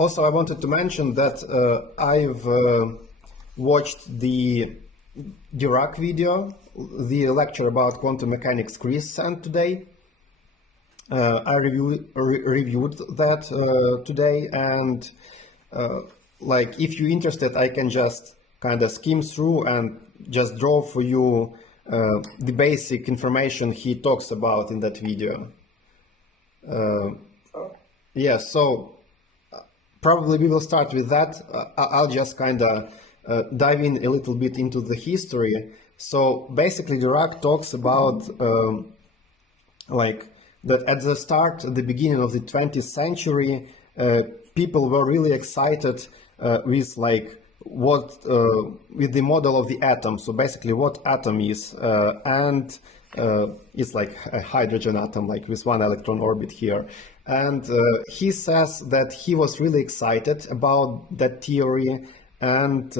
Also, I wanted to mention that I've watched the Dirac video, the lecture about quantum mechanics Chris sent today. I reviewed that today, and like, if you're interested, I can just kind of skim through and just draw for you the basic information he talks about in that video. Yeah, so probably we will start with that. I'll just kind of dive in a little bit into the history. So basically Dirac talks about like that at the start, at the beginning of the 20th century, people were really excited with like what with the model of the atom. So basically what atom is, and it's like a hydrogen atom, like with one electron orbit here. And he says that he was really excited about that theory, and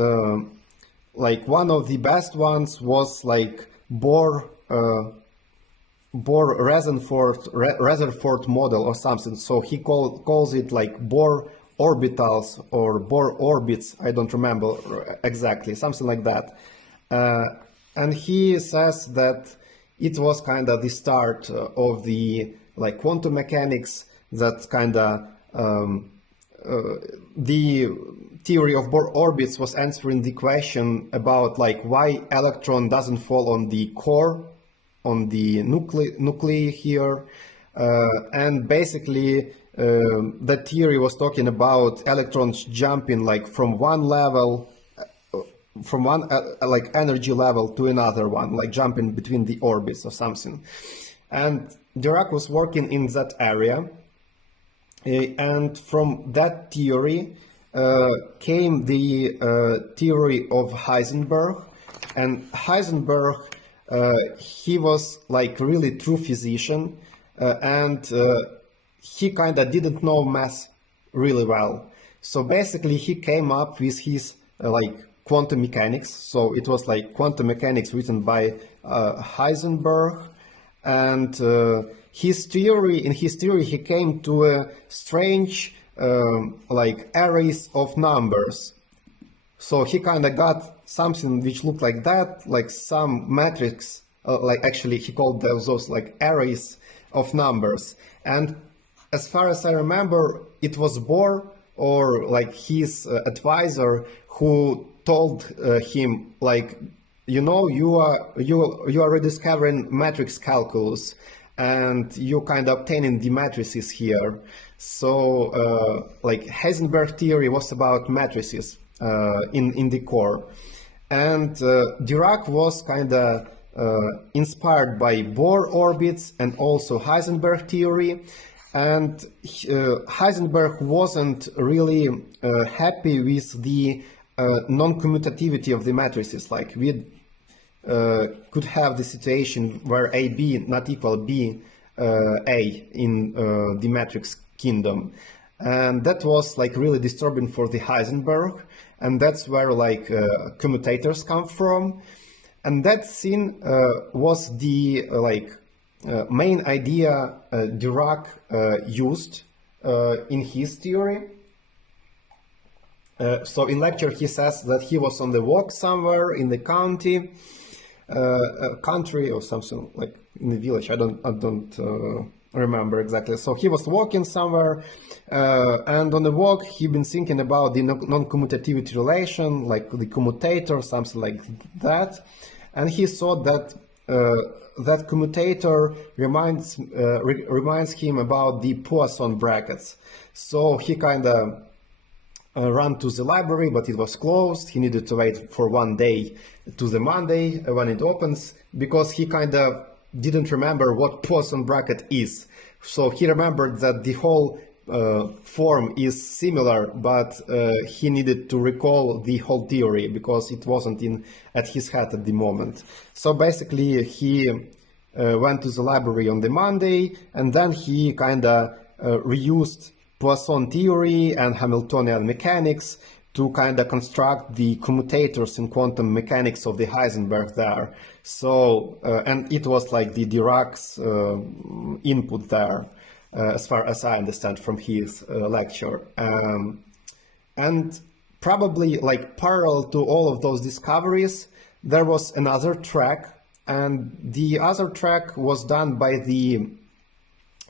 like one of the best ones was like Bohr-Rutherford model or something. So he calls it like Bohr orbitals or Bohr orbits. I don't remember exactly, something like that. And he says that it was kind of the start of the like quantum mechanics, that kind of the theory of Bohr orbits was answering the question about like why electron doesn't fall on the core, on the nuclei here, and basically that theory was talking about electrons jumping like from one level, from one like energy level to another one, like jumping between the orbits or something. And Dirac was working in that area, and from that theory came the theory of Heisenberg. And Heisenberg, he was like really true physician, and he kind of didn't know math really well. So basically he came up with his like quantum mechanics. So it was like quantum mechanics written by Heisenberg, and in his theory he came to a strange like arrays of numbers. So he kind of got something which looked like that, like some matrix, like actually he called those like arrays of numbers. And as far as I remember, it was Bohr or like his advisor who told him like, you know, you are rediscovering matrix calculus, and you kind of obtaining the matrices here. So like Heisenberg theory was about matrices in the core, and Dirac was kind of inspired by Bohr orbits and also Heisenberg theory. And Heisenberg wasn't really happy with the non-commutativity of the matrices. Like we could have the situation where AB not equal B A in the matrix kingdom, and that was like really disturbing for the Heisenberg, and that's where like commutators come from. And that scene was the like main idea Dirac used in his theory. So in lecture he says that he was on the walk somewhere in the country or something, like in the village. I don't remember exactly. So he was walking somewhere, and on the walk he'd been thinking about the non-commutativity relation, like the commutator, something like that. And he thought that that commutator reminds him about the Poisson brackets. So he kind of ran to the library, but it was closed. He needed to wait for one day to the Monday when it opens, because he kind of didn't remember what Poisson bracket is. So he remembered that the whole form is similar, but he needed to recall the whole theory because it wasn't at his head at the moment. So basically he went to the library on the Monday, and then he kind of reused Poisson theory and Hamiltonian mechanics to kind of construct the commutators in quantum mechanics of the Heisenberg there. So, and it was like the Dirac's input there, as far as I understand from his lecture. And probably like parallel to all of those discoveries, there was another track, and the other track was done by the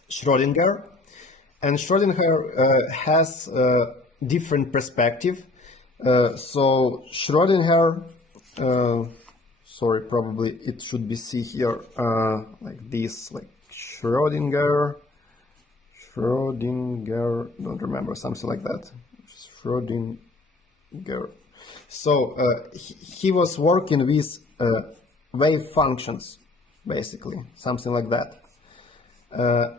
Schrodinger. And Schrodinger has a different perspective. So Schrodinger, sorry, probably it should be see here like this, like Schrodinger, don't remember, something like that. Schrodinger. So he was working with wave functions, basically, something like that.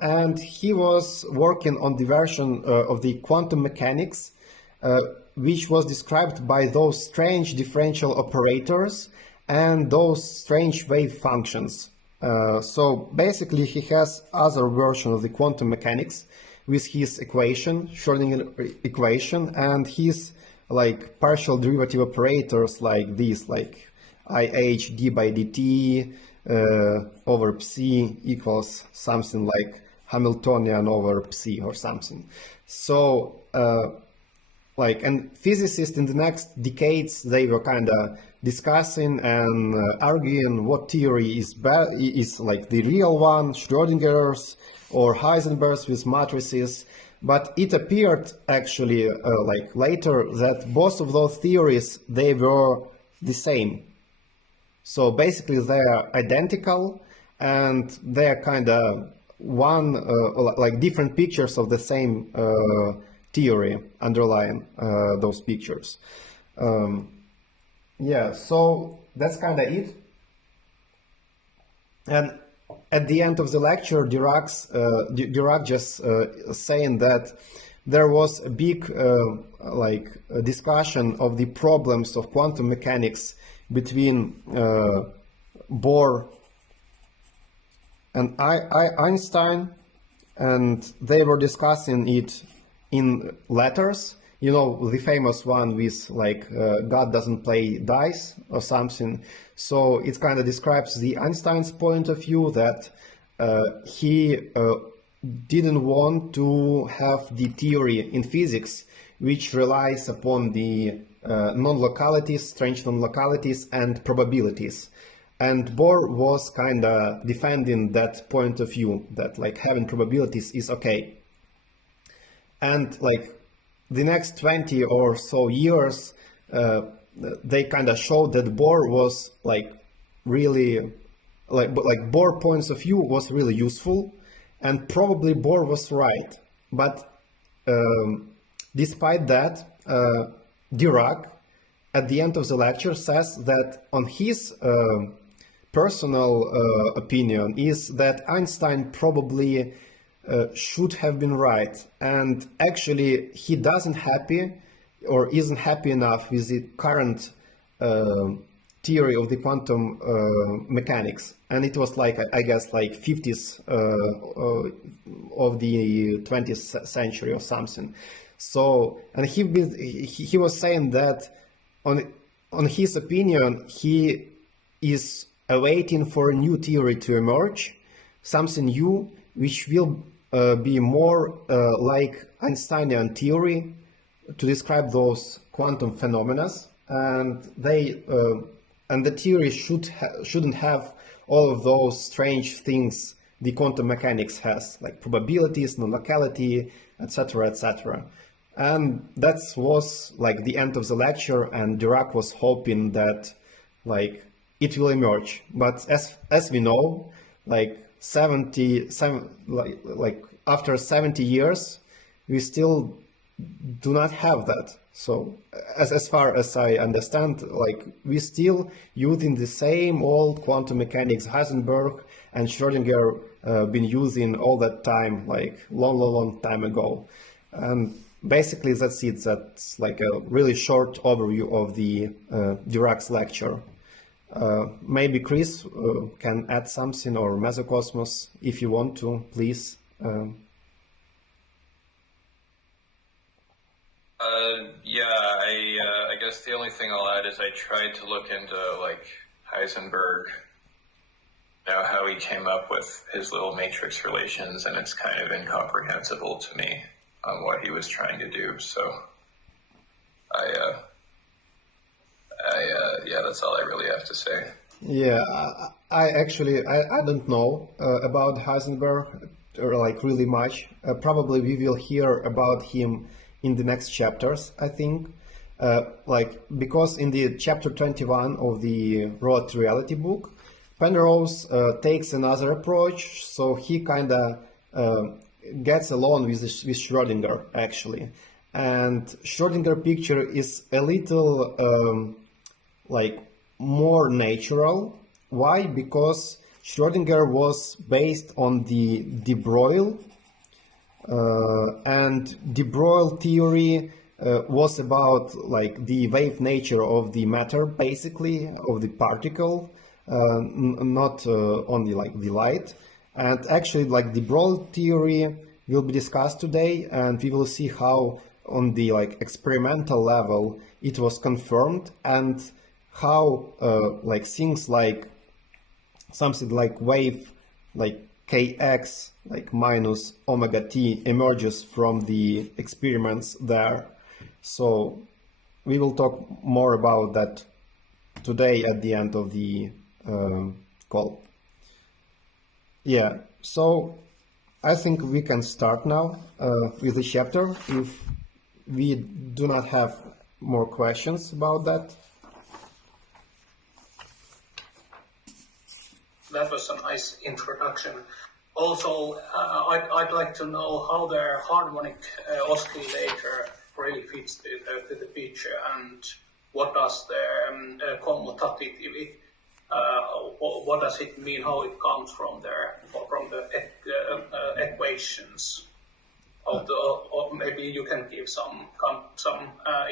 And he was working on the version of the quantum mechanics, which was described by those strange differential operators and those strange wave functions. So basically he has other version of the quantum mechanics with his equation, Schrodinger equation, and his like partial derivative operators like this, like IH d by dt over psi equals something like Hamiltonian over psi or something. So and physicists in the next decades, they were kind of discussing and arguing what theory is like the real one, Schrodinger's or Heisenberg's with matrices. But it appeared actually like later that both of those theories, they were the same. So basically they are identical, and they are kind of one like different pictures of the same theory underlying those pictures. Yeah, so that's kind of it. And at the end of the lecture, Dirac just saying that there was a big discussion of the problems of quantum mechanics between Bohr and Einstein, and they were discussing it in letters. You know, the famous one with like God doesn't play dice or something. So it kind of describes the Einstein's point of view that he didn't want to have the theory in physics which relies upon the non-localities, strange non-localities, and probabilities. And Bohr was kind of defending that point of view, that like having probabilities is okay. And like the next 20 or so years, they kind of showed that Bohr was like really, like Bohr points of view was really useful, and probably Bohr was right. But despite that, Dirac, at the end of the lecture, says that on his personal opinion is that Einstein probably should have been right, and actually he isn't happy enough with the current theory of the quantum mechanics. And it was like, I guess, like 50s of the 20th century or something. So, and he was saying that on his opinion, he is awaiting for a new theory to emerge, something new which will be more like Einsteinian theory to describe those quantum phenomena, and the theory shouldn't have all of those strange things the quantum mechanics has, like probabilities, non-locality, etc., etc. And that was like the end of the lecture, and Dirac was hoping that like it will emerge. But as we know, like after 70 years, we still do not have that. So as far as I understand, like we still using the same old quantum mechanics Heisenberg and Schrodinger been using all that time, like long time ago. And basically that's it. That's like a really short overview of the Dirac's lecture. Maybe Chris can add something, or Mesocosmos, if you want to, please. I guess the only thing I'll add is I tried to look into like Heisenberg, how he came up with his little matrix relations, and it's kind of incomprehensible to me on what he was trying to do. So Yeah, that's all I really have to say. Yeah, I don't know about Heisenberg or like really much. Probably we will hear about him in the next chapters, I think. Like because in the chapter 21 of the Road to Reality book, Penrose takes another approach, so he kind of gets along with Schrodinger actually, and Schrodinger picture is a little like more natural. Why? Because Schrodinger was based on the de Broglie, and de Broglie theory was about like the wave nature of the matter, basically of the particle, not only like the light. And actually, like de Broglie theory will be discussed today, and we will see how on the like experimental level it was confirmed, and how like things like something like wave like kx like minus omega t emerges from the experiments there. So we will talk more about that today at the end of the call. Yeah, so I think we can start now with the chapter if we do not have more questions about that. That was a nice introduction. Also, I'd like to know how the harmonic oscillator really fits to the picture, and what does the commutativity, what does it mean, how it comes from the equations. Or maybe you can give some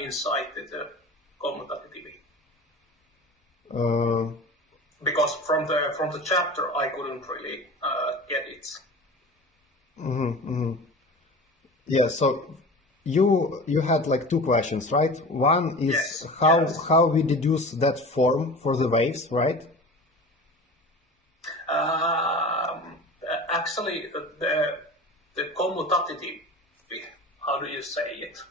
insight to the commutativity. Because from the chapter I couldn't really get it. Yeah, so you had like two questions, right? One is Yes, how we deduce that form for the waves, right? Actually, the commutativity, how do you say it?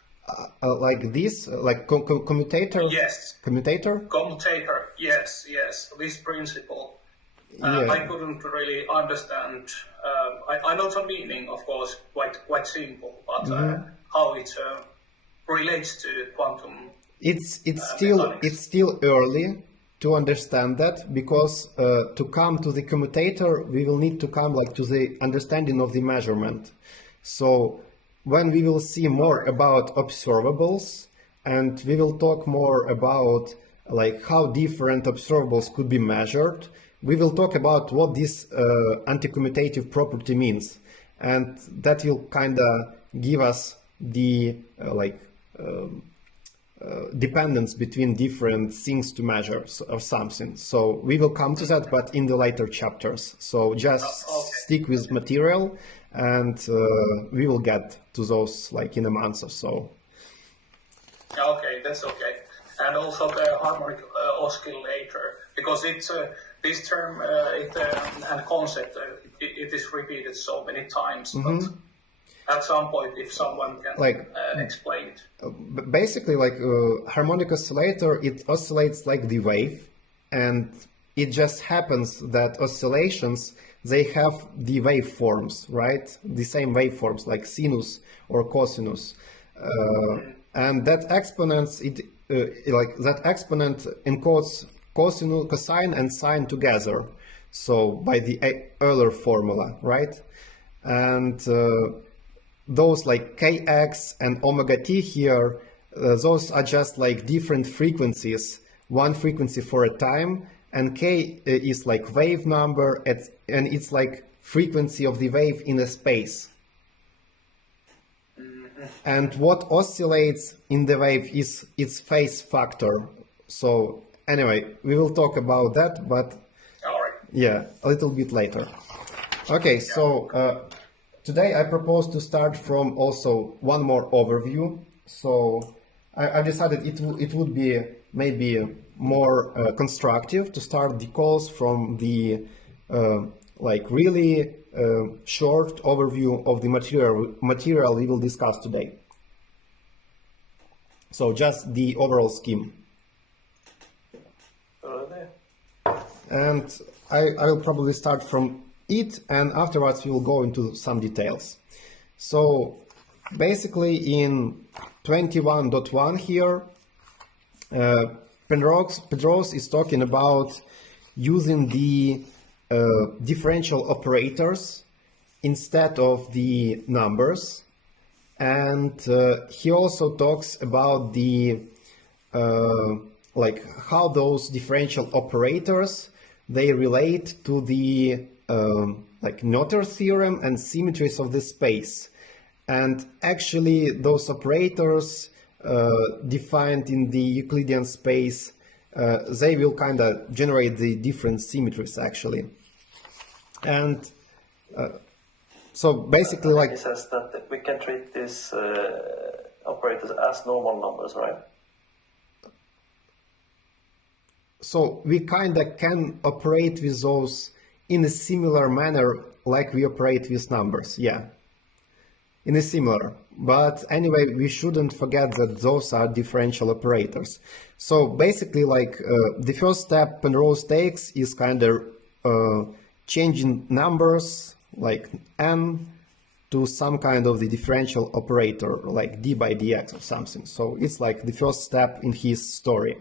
Like this, like commutator. Yes. Commutator. Commutator. Yes. This principle. Yeah. I couldn't really understand. I know the meaning, of course, quite simple, but how it relates to quantum. It's mechanics. still early to understand that, because to come to the commutator we will need to come like to the understanding of the measurement. So when we will see more about observables, and we will talk more about like how different observables could be measured, we will talk about what this anti-commutative property means, and that will kind of give us the dependence between different things to measure or something. So we will come to that, but in the later chapters. So just stick with material, and we will get to those like in a month or so. Okay, that's okay. And also the harmonic oscillator, because it's this term and concept, it is repeated so many times, but at some point, if someone can like explain it. Basically, like harmonic oscillator, it oscillates like the wave, and it just happens that oscillations, they have the waveforms, right? The same waveforms like sinus or cosinus, and that exponents that exponent encodes cosine and sine together. So by the Euler formula, right? And those like kx and omega t here, those are just like different frequencies, one frequency for a time, and k is like wave number, and it's like frequency of the wave in a space. And what oscillates in the wave is its phase factor. So anyway, we will talk about that, but yeah, a little bit later. Okay, so today I propose to start from also one more overview. So I decided it would be maybe more constructive to start the calls from the like really short overview of the material we will discuss today. So just the overall scheme. And I will probably start from it, and afterwards we will go into some details. So basically in 21.1 here, Penrose is talking about using the differential operators instead of the numbers, and he also talks about the like how those differential operators they relate to the like Noether theorem and symmetries of the space. And actually those operators defined in the Euclidean space, they will kind of generate the different symmetries actually. And so basically like... He says that we can treat these operators as normal numbers, right? So we kind of can operate with those in a similar manner like we operate with numbers, yeah. In a similar, but anyway, we shouldn't forget that those are differential operators. So basically like the first step Penrose takes is kind of changing numbers like n to some kind of the differential operator like d by dx or something. So it's like the first step in his story.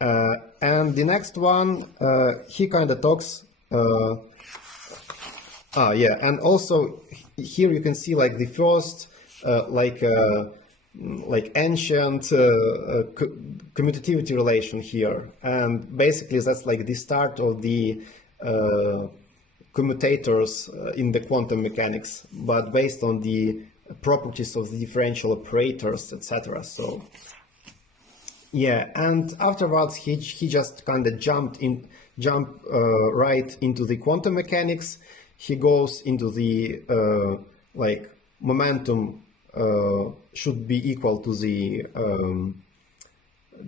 And the next one, he kind of talks, yeah, and also here you can see like the first, like ancient commutativity relation here, and basically that's like the start of the commutators in the quantum mechanics, but based on the properties of the differential operators, etc. So. Yeah, and afterwards he just kind of jump right into the quantum mechanics. He goes into the like momentum should be equal to the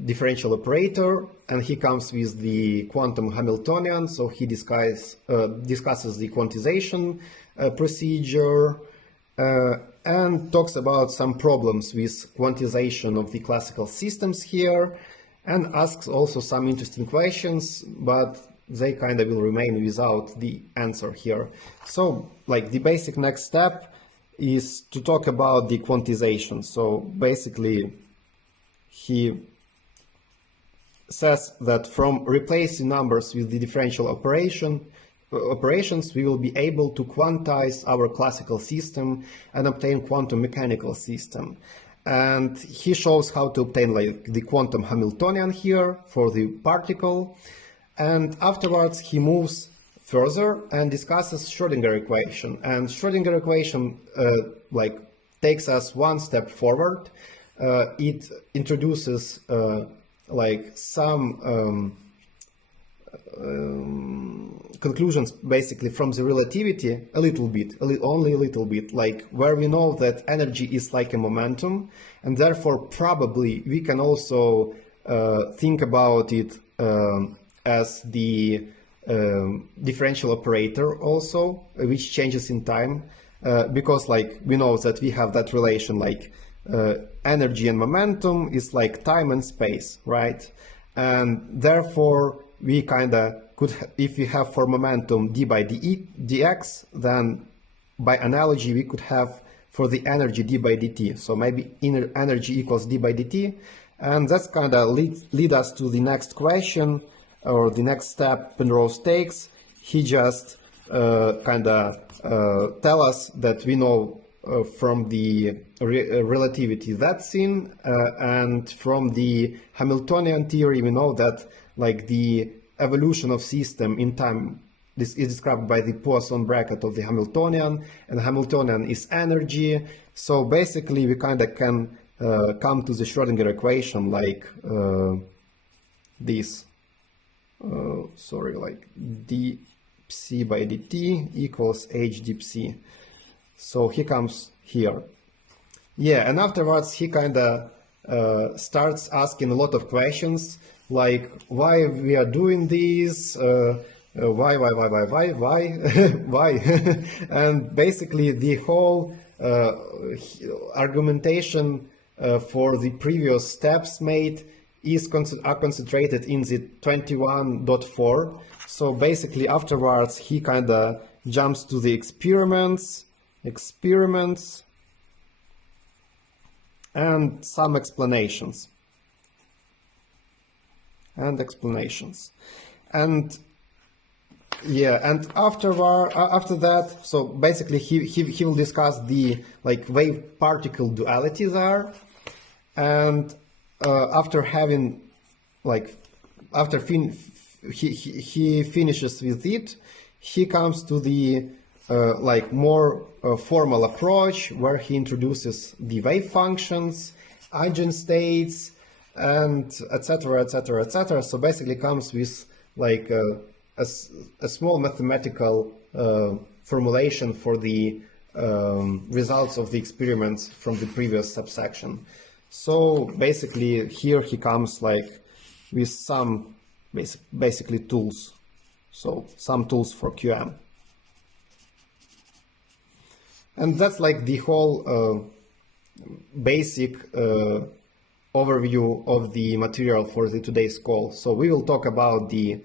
differential operator, and he comes with the quantum Hamiltonian. So he discusses the quantization procedure. And talks about some problems with quantization of the classical systems here, and asks also some interesting questions, but they kind of will remain without the answer here. So, like the basic next step is to talk about the quantization. So basically, he says that from replacing numbers with the differential operations, we will be able to quantize our classical system and obtain quantum mechanical system. And he shows how to obtain like the quantum Hamiltonian here for the particle. And afterwards he moves further and discusses Schrodinger equation. And Schrodinger equation like takes us one step forward. It introduces like some conclusions basically from the relativity a little bit, only a little bit, like where we know that energy is like a momentum, and therefore probably we can also think about it as the differential operator also, which changes in time, because like we know that we have that relation like energy and momentum is like time and space, right? And therefore we kind of could, if we have for momentum d by dx, then by analogy we could have for the energy d by dt. So maybe inner energy equals d by dt, and that's kind of lead us to the next question or the next step Penrose takes. He just kind of tell us that we know from the relativity that's in, and from the Hamiltonian theory we know that like the evolution of system in time, this is described by the Poisson bracket of the Hamiltonian, and the Hamiltonian is energy. So basically we kind of can come to the Schrodinger equation like this, sorry, like d psi by dt equals h d psi. So he comes here. Yeah, and afterwards he kind of starts asking a lot of questions, like why we are doing this, why, why, and basically the whole argumentation for the previous steps made are concentrated in the 21.4. So basically afterwards he kind of jumps to the experiments, and some explanations. And yeah, and after that, so basically he will discuss the like wave particle duality there, and after having like he finishes with it, he comes to the like more formal approach where he introduces the wave functions, Eigen States, and etc. etc. etc. So basically comes with like a small mathematical formulation for the results of the experiments from the previous subsection. So basically here he comes like with some basically tools, so some tools for QM. And that's like the whole basic overview of the material for today's call. So we will talk about the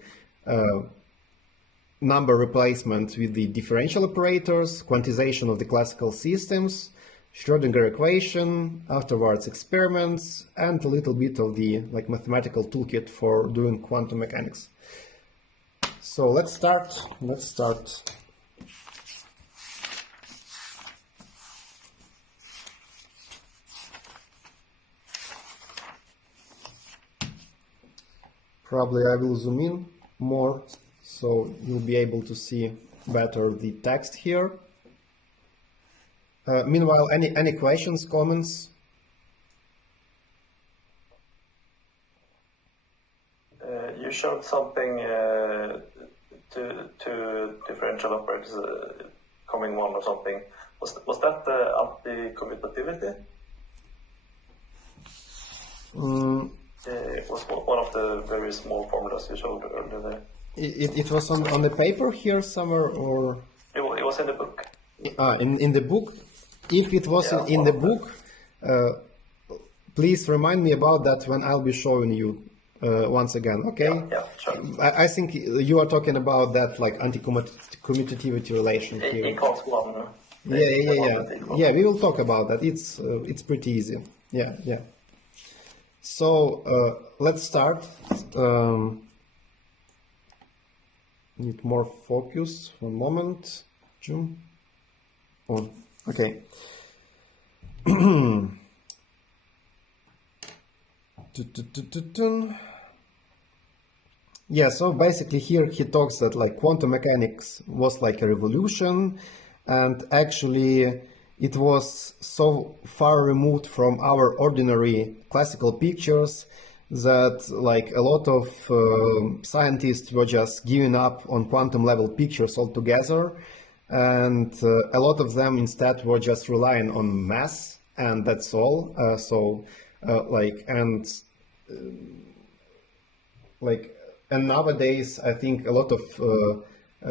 number replacement with the differential operators, quantization of the classical systems, Schrodinger equation, afterwards experiments, and a little bit of the like mathematical toolkit for doing quantum mechanics. So let's start. Probably I will zoom in more so you'll be able to see better the text here. Meanwhile, any questions, comments? You showed something to differential operators coming one or something. Was that anti-commutativity? It was one of the very small formulas you showed earlier there. It was on the paper here somewhere, or? It was in the book. In the book? If it was in the book, please remind me about that when I'll be showing you once again, okay? Yeah, sure. I think you are talking about that like anti-commutativity relation here. Equals 1. Yeah, we will talk about that. It's pretty easy. Yeah. So let's start. Need more focus. One moment. Zoom. On. Okay. Yeah, so basically here he talks that like quantum mechanics was like a revolution, and actually it was so far removed from our ordinary classical pictures that like a lot of scientists were just giving up on quantum level pictures altogether, and a lot of them instead were just relying on mass, and that's all. And nowadays I think a lot of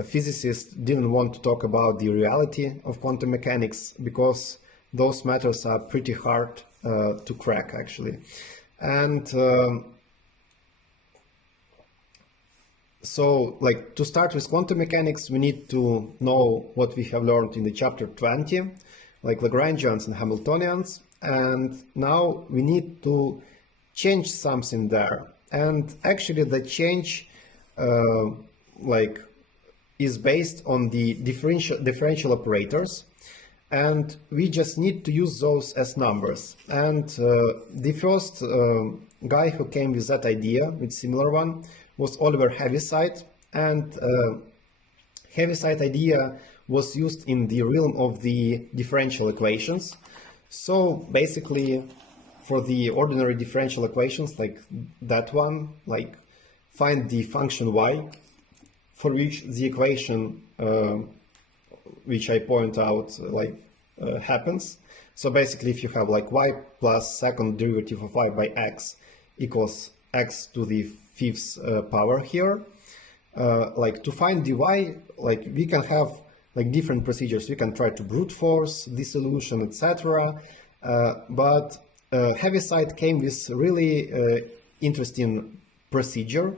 physicists didn't want to talk about the reality of quantum mechanics because those matters are pretty hard to crack actually. And so like to start with quantum mechanics, we need to know what we have learned in the chapter 20, like Lagrangians and Hamiltonians, and now we need to change something there. And actually the change is based on the differential operators, and we just need to use those as numbers. And the first guy who came with that idea, with similar one, was Oliver Heavyside, and Heavyside idea was used in the realm of the differential equations. So basically for the ordinary differential equations like that one, like find the function y for which the equation which I point out happens. So basically if you have like y plus second derivative of y by x equals x to the fifth power here, to find the y, we can have different procedures. We can try to brute force the solution, etc. But Heavyside came with really interesting procedure.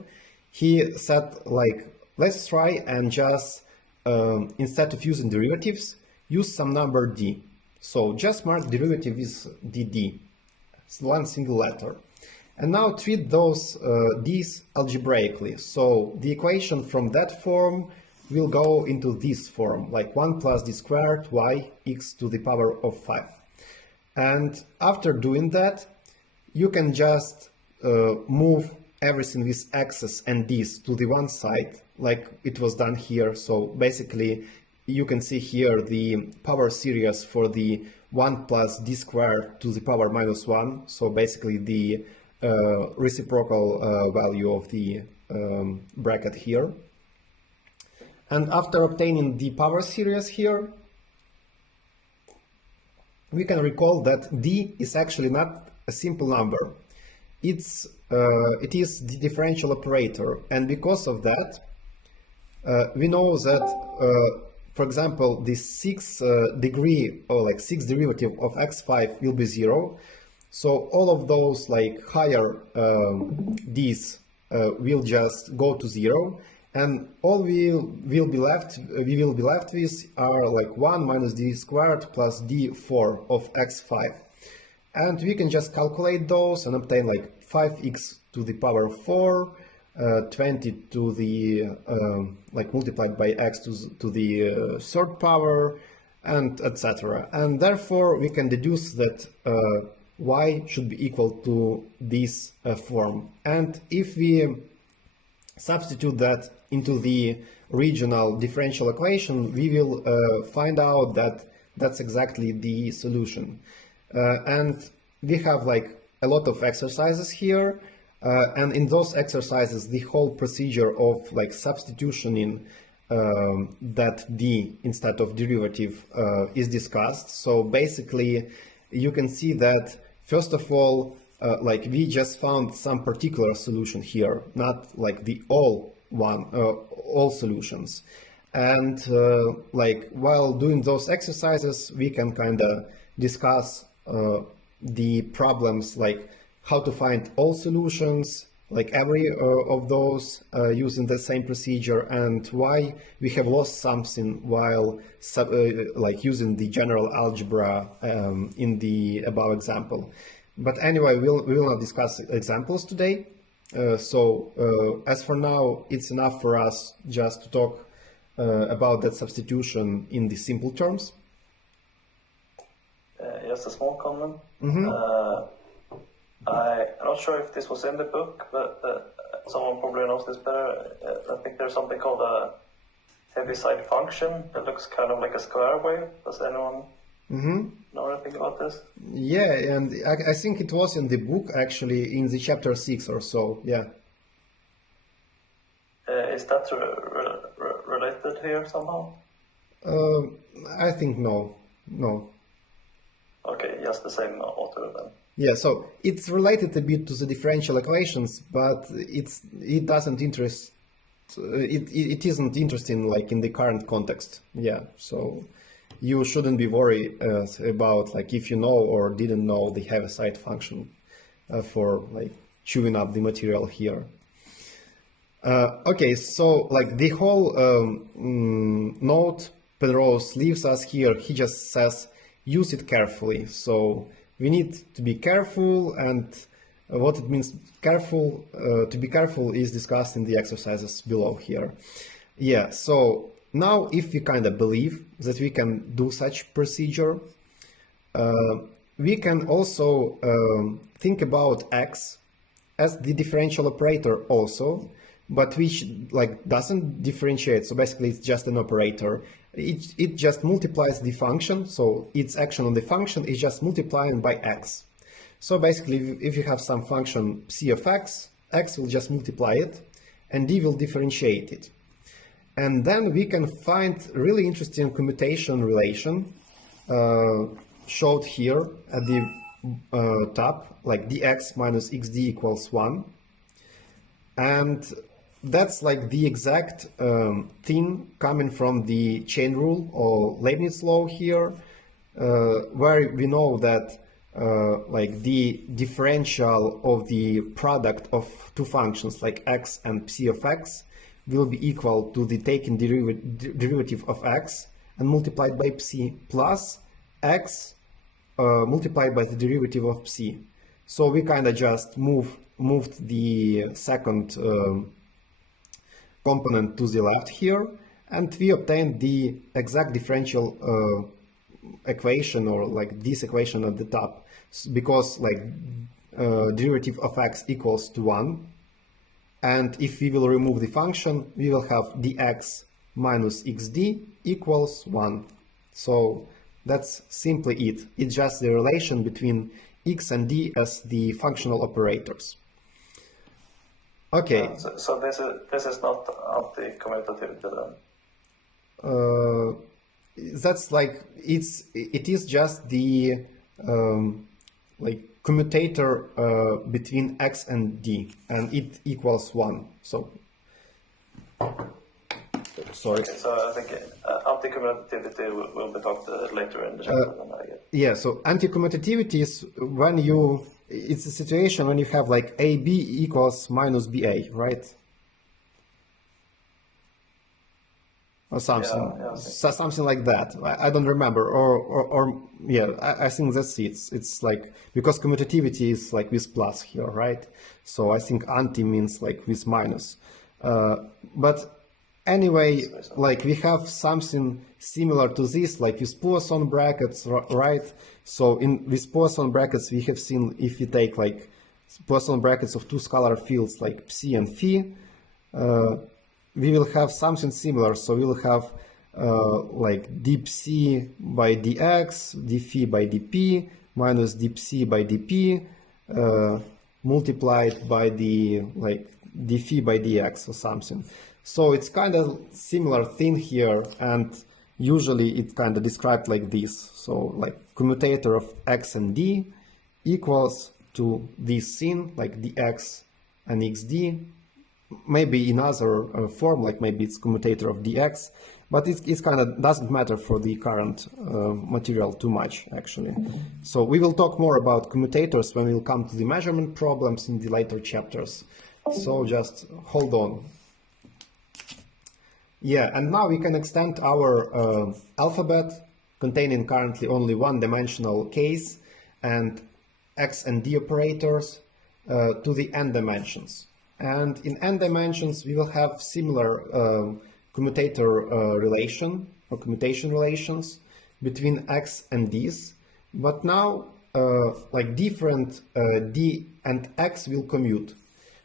He said, like, let's try and just, instead of using derivatives, use some number d. So just mark derivative is dd, it's one single letter. And now treat those d's algebraically. So the equation from that form will go into this form, like 1 plus d squared y x to the power of 5. And after doing that, you can just move everything with x's and d's to the one side, like it was done here. So basically, you can see here the power series for the 1 plus d squared to the power minus 1. So basically the reciprocal value of the bracket here. And after obtaining the power series here, we can recall that d is actually not a simple number. It is the differential operator, and because of that, we know that, for example, the 6th degree or like 6th derivative of x5 will be 0. So all of those like higher d's will just go to 0, and all we will be left with are like 1 minus d squared plus d4 of x5. And we can just calculate those and obtain like 5x to the power 4, 20 to the, like multiplied by x to the third power, and etc. And therefore we can deduce that y should be equal to this form. And if we substitute that into the original differential equation, we will find out that that's exactly the solution. And we have like a lot of exercises here, and in those exercises the whole procedure of like substitutioning that d instead of derivative is discussed. So basically you can see that first of all, like we just found some particular solution here, not like the all solutions. And like while doing those exercises, we can kind of discuss the problems, like how to find all solutions, like every of those using the same procedure, and why we have lost something while like using the general algebra in the above example. But anyway, we will not discuss examples today. So as for now, it's enough for us just to talk about that substitution in the simple terms. Just a small comment. Mm-hmm. I'm not sure if this was in the book, but someone probably knows this better. I think there's something called a Heavyside Function that looks kind of like a square wave. Does anyone know anything about this? Yeah, and I think it was in the book, actually, in the chapter 6 or so, yeah. Is that related here somehow? I think no. Okay, just the same author then. Yeah, so it's related a bit to the differential equations, but it doesn't interest. It isn't interesting like in the current context. Yeah, so you shouldn't be worried about like if you know or didn't know the Heavyside function for like chewing up the material here. Okay, so like the whole note Penrose leaves us here. He just says use it carefully. So we need to be careful, and what it means careful to be careful is discussed in the exercises below here. Yeah, so now if we kind of believe that we can do such procedure, we can also think about x as the differential operator also, but which like doesn't differentiate. So basically it's just an operator. It just multiplies the function, so its action on the function is just multiplying by x. So basically if you have some function c of x, x will just multiply it and d will differentiate it. And then we can find really interesting commutation relation showed here at the top, like dx minus xd equals 1. And that's like the exact thing coming from the chain rule or Leibniz law here, where we know that like the differential of the product of two functions like x and psi of x will be equal to the taken derivative of x and multiplied by psi plus x multiplied by the derivative of psi. So we kind of just moved the second component to the left here, and we obtained the exact differential equation, or like this equation at the top, because like derivative of x equals to 1, and if we will remove the function, we will have dx minus xd equals 1. So that's simply it. It's just the relation between x and d as the functional operators. Okay. So this is not anti-commutativity then? That's like it is just the like commutator between x and d, and it equals 1. So sorry. Okay, so I think anti-commutativity will be talked later in the chapter. Yeah. So anti-commutativity is when it's a situation when you have like AB equals minus BA, right? Or something, something like that. I don't remember, or yeah, I think that's it. It's like, because commutativity is like with plus here, right? So I think anti means like with minus. But anyway, like we have something similar to this, like with Poisson brackets, right? So with Poisson brackets, we have seen if you take like Poisson brackets of two scalar fields like psi and phi, we will have something similar. So we will have like d psi by dx, d phi by dp, minus d psi by dp, multiplied by the like d phi by dx or something. So it's kind of similar thing here, and usually it's kind of described like this. So like commutator of x and d equals to this thing, like dx and xd. Maybe in other form, like maybe it's commutator of dx, but it's kind of doesn't matter for the current material too much, actually. So we will talk more about commutators when we'll come to the measurement problems in the later chapters. So just hold on. Yeah, and now we can extend our alphabet, containing currently only one-dimensional case, and x and d operators to the n dimensions. And in n dimensions, we will have similar commutator relation or commutation relations between x and d's, but now like different d and x will commute.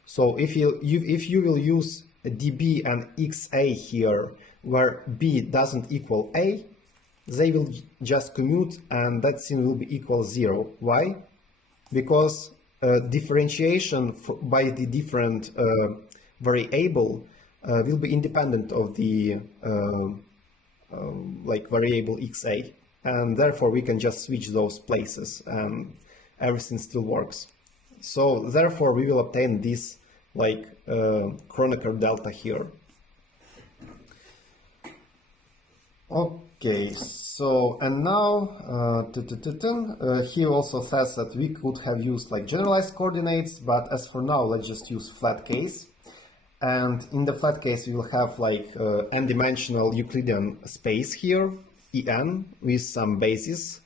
So if you will use db and xa here, where b doesn't equal a, they will just commute, and that thing will be equal 0. Why? Because differentiation by the different variable will be independent of the like variable xa, and therefore we can just switch those places and everything still works. So therefore we will obtain this like Kronecker delta here. Okay, so and now he also says that we could have used like generalized coordinates, but as for now, let's just use flat case. And in the flat case, we will have like n-dimensional Euclidean space here, En, with some basis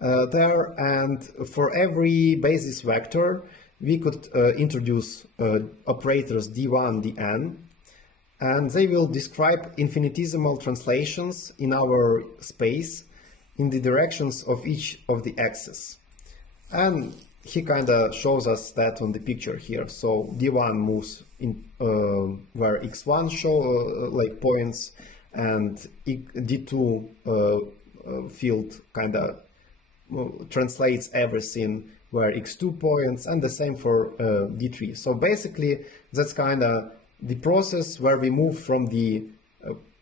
there. And for every basis vector, we could introduce operators d1, dn, and they will describe infinitesimal translations in our space in the directions of each of the axes. And he kind of shows us that on the picture here. So d1 moves in where x1 show like points, and d2 field kind of translates everything where x2 points, and the same for d3. So basically that's kind of the process where we move from the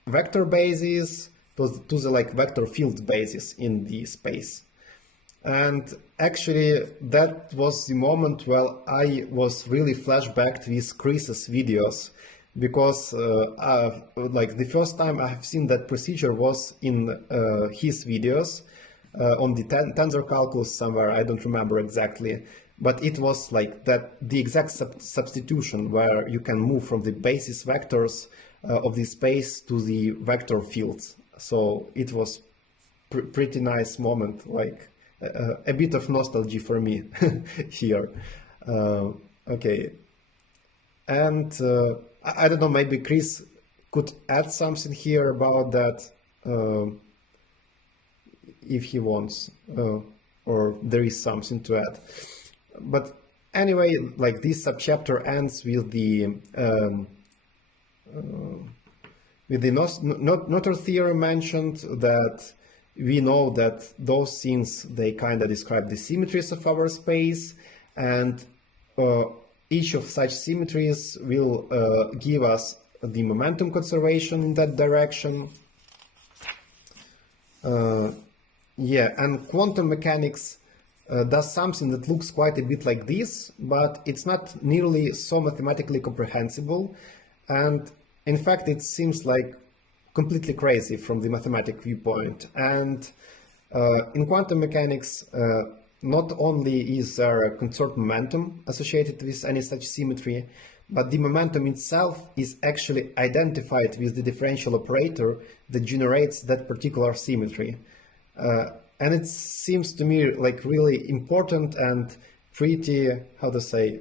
vector basis to the like vector field basis in the space. And actually that was the moment where I was really flashbacked with Chris's videos, because like the first time I have seen that procedure was in his videos, on the tensor calculus somewhere. I don't remember exactly, but it was like that the exact substitution where you can move from the basis vectors of the space to the vector fields. So it was pretty nice moment, like a bit of nostalgia for me here. Okay, and I don't know, maybe Chris could add something here about that if he wants, or there is something to add. But anyway, like this subchapter ends with the Noether theorem mentioned, that we know that those things, they kind of describe the symmetries of our space, and each of such symmetries will give us the momentum conservation in that direction. Yeah, and quantum mechanics does something that looks quite a bit like this, but it's not nearly so mathematically comprehensible, and in fact it seems like completely crazy from the mathematic viewpoint. And in quantum mechanics, not only is there a conserved momentum associated with any such symmetry, but the momentum itself is actually identified with the differential operator that generates that particular symmetry. And it seems to me like really important and pretty, how to say,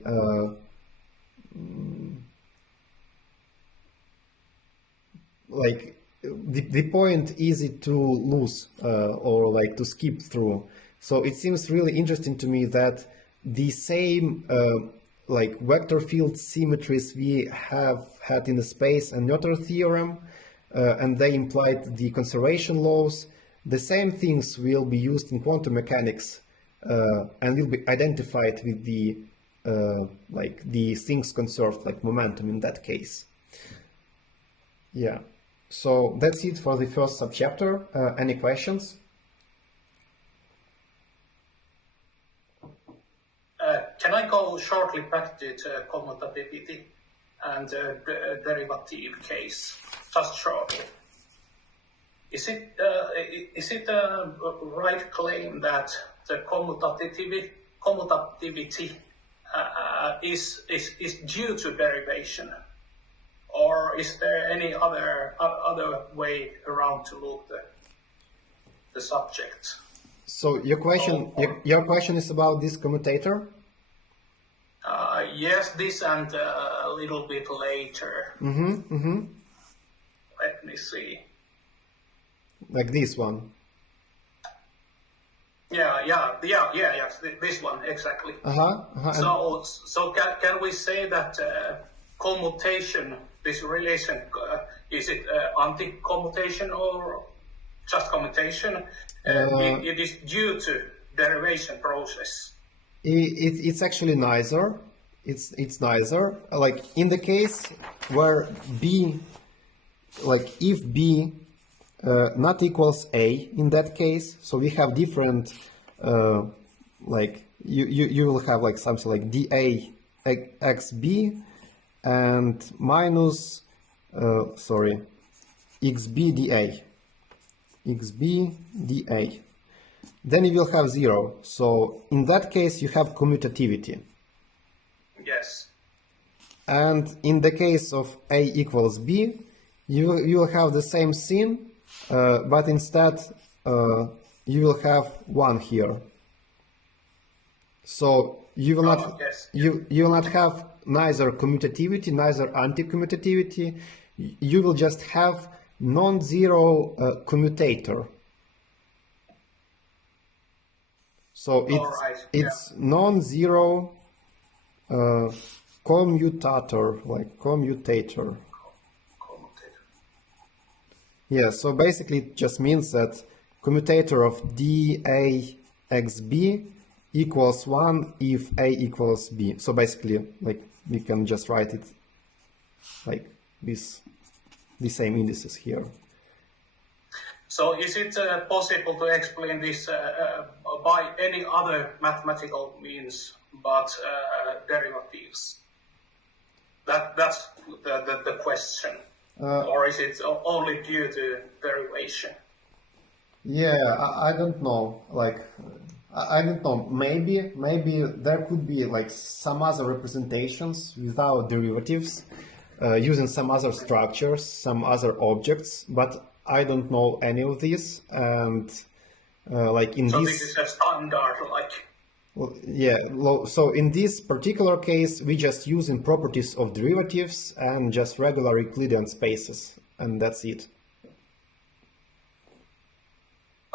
like the point easy to lose or like to skip through. So it seems really interesting to me that the same like vector field symmetries we have had in the space and Noether theorem, and they implied the conservation laws. The same things will be used in quantum mechanics and will be identified with the like the things conserved, like momentum in that case. Yeah. So that's it for the first subchapter. Any questions? Can I go shortly back to commutativity and derivative case, just shortly? Is it a right claim that the commutativity is due to derivation, or is there any other way around to look the subject? So your question is about this commutator? Yes, this and a little bit later. Let me see. Like this one? Yeah, this one, exactly. So can we say that commutation, this relation, is it anti-commutation or just commutation? It is due to derivation process. It's actually neither. It's neither. Like in the case where B, like if B not equals A in that case, so we have different, like you will have like something like dA xB and minus, xB dA. Then you will have 0. So in that case you have commutativity. Yes. And in the case of A equals B, you will have the same thing, but instead you will have 1 here. So you will not you will not have neither commutativity, neither anti-commutativity. You will just have non-zero commutator. So it's non-zero commutator, like commutator. Yeah, so basically it just means that commutator of dA xB equals 1 if A equals B. So basically, like, we can just write it like this, the same indices here. So is it possible to explain this by any other mathematical means but derivatives? That's the question. Or is it only due to derivation? Yeah, I don't know. Like, I don't know. Maybe there could be like some other representations without derivatives, using some other structures, some other objects. But I don't know any of these. And like in So this, this is a standard, like, well, yeah. So in this particular case, we just using properties of derivatives and just regular Euclidean spaces, and that's it.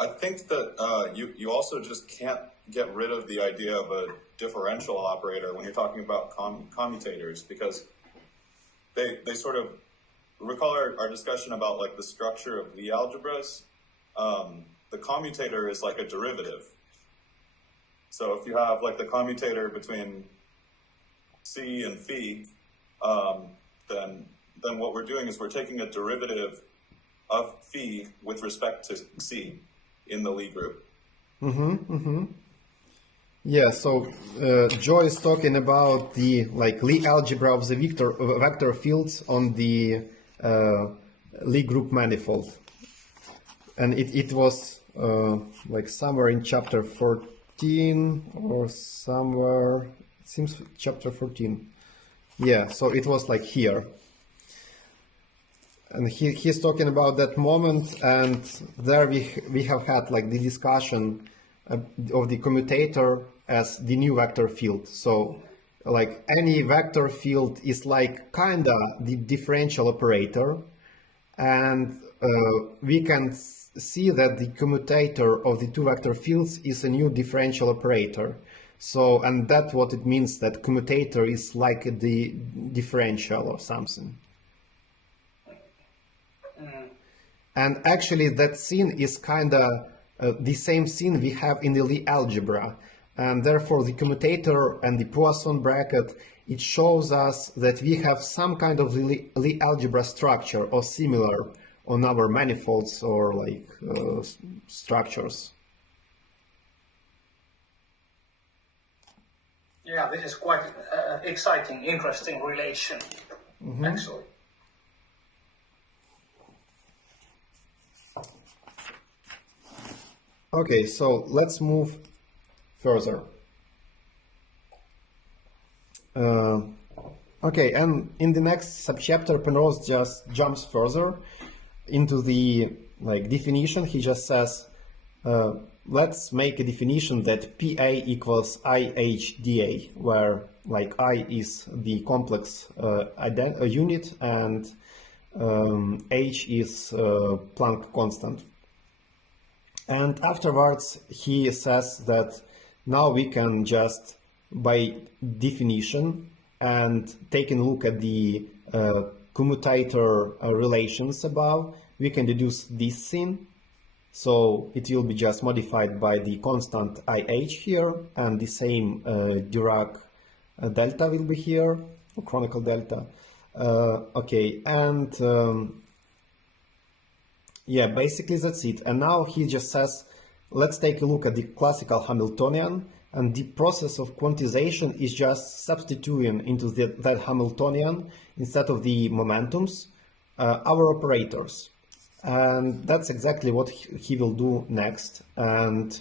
I think that you also just can't get rid of the idea of a differential operator when you're talking about commutators, because they sort of recall our discussion about like the structure of Lie algebras. The commutator is like a derivative. So if you have like the commutator between C and phi, then what we're doing is we're taking a derivative of phi with respect to C in the Lie group. Yeah, so Joe is talking about the like Lie algebra of the vector fields on the Lie group manifold, and it was like somewhere in chapter 14 or somewhere, it seems chapter 14. Yeah, so it was like here. And he's talking about that moment, and there we have had like the discussion of the commutator as the new vector field. So like any vector field is like kinda the differential operator, and we can see that the commutator of the two vector fields is a new differential operator. So, and that's what it means, that commutator is like the differential or something. And actually that scene is kind of the same scene we have in the Lie algebra. And therefore the commutator and the Poisson bracket, it shows us that we have some kind of Lie algebra structure or similar on our manifolds or like structures. yeah, this is quite exciting, interesting relation, actually. Okay, so let's move further. Okay, and in the next subchapter, Penrose just jumps further into the like definition. He just says, let's make a definition that PA equals IHDA, where like I is the complex unit and H is Planck constant. And afterwards, he says that now we can just, by definition, and taking a look at the commutator relations above, we can deduce this scene. So it will be just modified by the constant IH here, and the same Dirac delta will be here, or Kronecker delta. Okay, and yeah, basically that's it. And now he just says, let's take a look at the classical Hamiltonian, and the process of quantization is just substituting into that Hamiltonian, instead of the momentums, our operators. And that's exactly what he will do next. And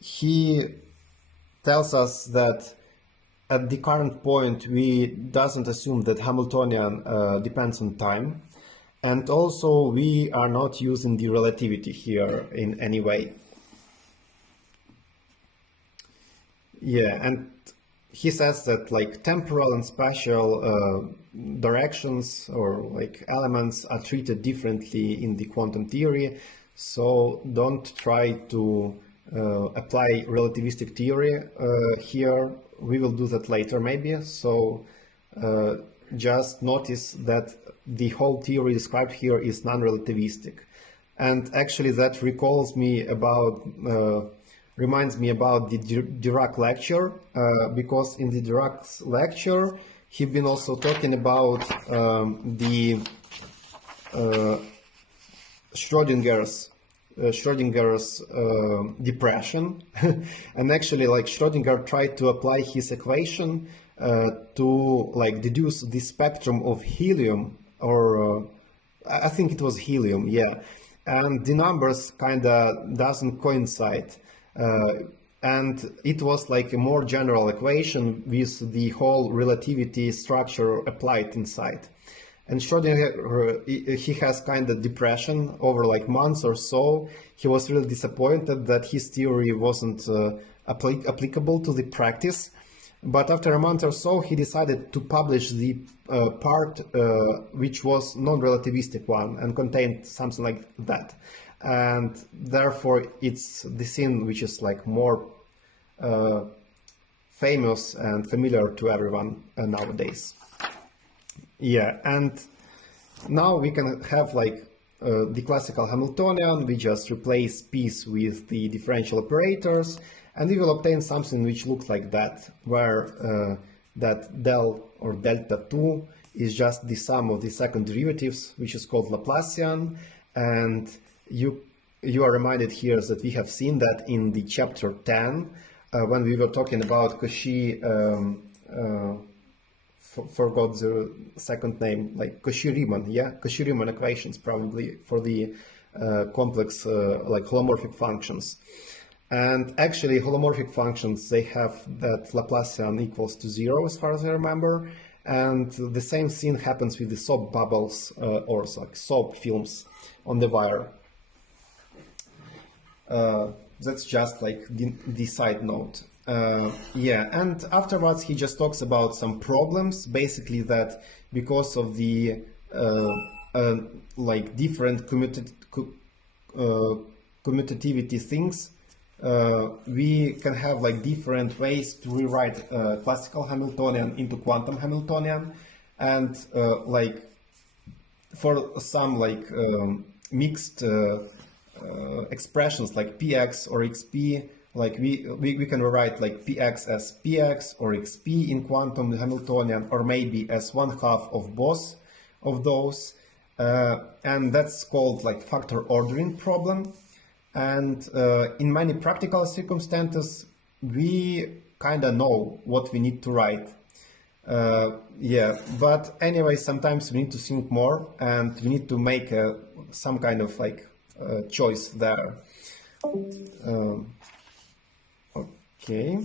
he tells us that at the current point, we doesn't assume that Hamiltonian depends on time. And also, we are not using the relativity here in any way. Yeah, and he says that like temporal and spatial directions or like elements are treated differently in the quantum theory. So don't try to apply relativistic theory here. We will do that later maybe. So just notice that the whole theory described here is non-relativistic. And actually that reminds me about the Dirac lecture, because in the Dirac's lecture, he's been also talking about the Schrodinger's depression. And actually, like Schrodinger tried to apply his equation to like deduce the spectrum of helium, or I think it was helium, yeah. and the numbers kind of doesn't coincide. And it was like a more general equation with the whole relativity structure applied inside. And Schrodinger, he has kind of depression over like months or so. He was really disappointed that his theory wasn't applicable to the practice. But after a month or so, he decided to publish the part which was non-relativistic one and contained something like that. And therefore, it's the scene which is like more famous and familiar to everyone nowadays. Yeah, and now we can have like the classical Hamiltonian. We just replace P's with the differential operators, and we will obtain something which looks like that, where that del or delta 2 is just the sum of the second derivatives, which is called Laplacian. And you are reminded here that we have seen that in the chapter 10, when we were talking about Cauchy, forgot the second name, like Cauchy-Riemann, yeah? Cauchy-Riemann equations, probably, for the complex, like holomorphic functions. And actually, holomorphic functions, they have that Laplacian equals to 0, as far as I remember. And the same thing happens with the soap bubbles, or like soap films on the wire. That's just like the side note. Yeah, and afterwards he just talks about some problems, basically that because of the like different commutativity things, we can have like different ways to rewrite classical Hamiltonian into quantum Hamiltonian, and like for some like mixed expressions like px or xp, like we can rewrite like px as px or xp in quantum Hamiltonian, or maybe as 1/2 of both of those, and that's called like factor ordering problem. And in many practical circumstances, we kind of know what we need to write. Yeah, but anyway, sometimes we need to think more, and we need to make some kind of like choice there. Okay.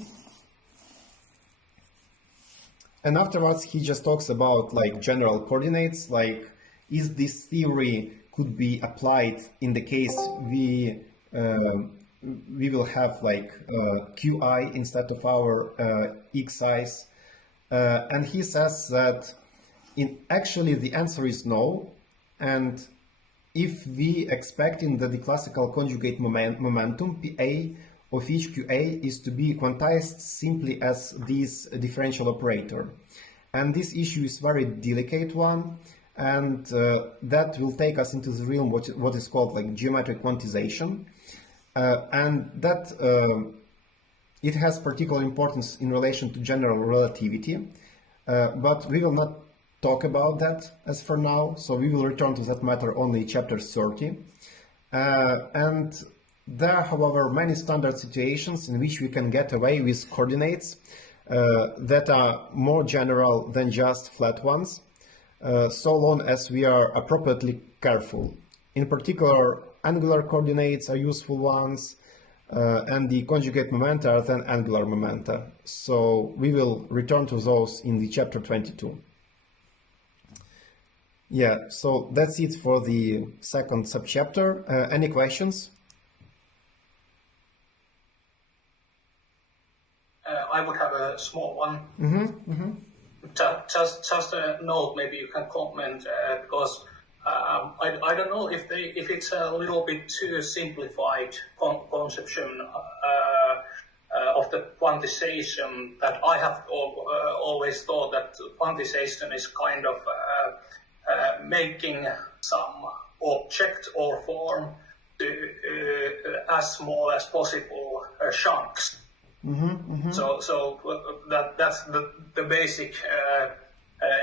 And afterwards, he just talks about like general coordinates, like is this theory could be applied in the case we will have like qi instead of our xi's, and he says that actually the answer is no, and if we expecting that the classical conjugate momentum pa of each qa is to be quantized simply as this differential operator, and this issue is very delicate one, and that will take us into the realm what is called like geometric quantization. And that it has particular importance in relation to general relativity, but we will not talk about that as for now, so we will return to that matter only in chapter 30. And there are, however, many standard situations in which we can get away with coordinates that are more general than just flat ones, so long as we are appropriately careful. In particular, angular coordinates are useful ones, and the conjugate momenta are then angular momenta. So we will return to those in the chapter 22. Yeah, so that's it for the second subchapter. Any questions? I would have a small one. Just a note, maybe you can comment, because I don't know if it's a little bit too simplified conception of the quantization, that I have always thought that quantization is kind of making some object or form to as small as possible chunks. So that's the basic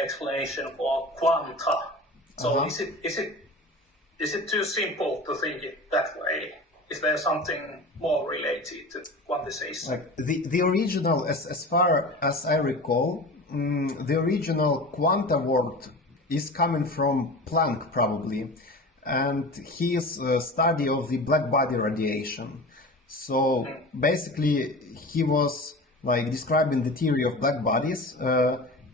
explanation for quanta. So is it too simple to think it that way? Is there something more related to quantization? Like the original, as far as I recall, the original quanta word is coming from Planck probably, and his study of the black body radiation. So basically, he was like describing the theory of black bodies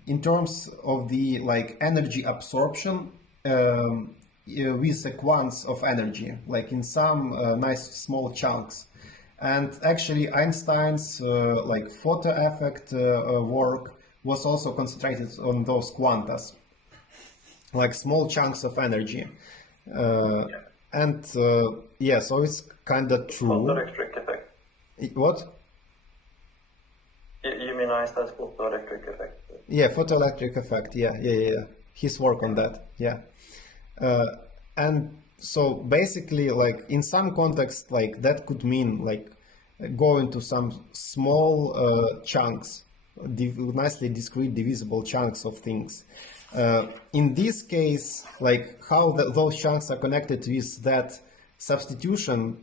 in terms of the like energy absorption with the quants of energy, like in some nice small chunks. And actually, Einstein's like photo effect work was also concentrated on those quantas, like small chunks of energy. And yeah, so it's kind of true. Photoelectric effect. What? You mean Einstein's photoelectric effect? Yeah, photoelectric effect. Yeah. His work on that. Yeah. And so basically, like in some context, like that could mean like go into some small chunks, nicely discrete divisible chunks of things. In this case, like how those chunks are connected with that substitution,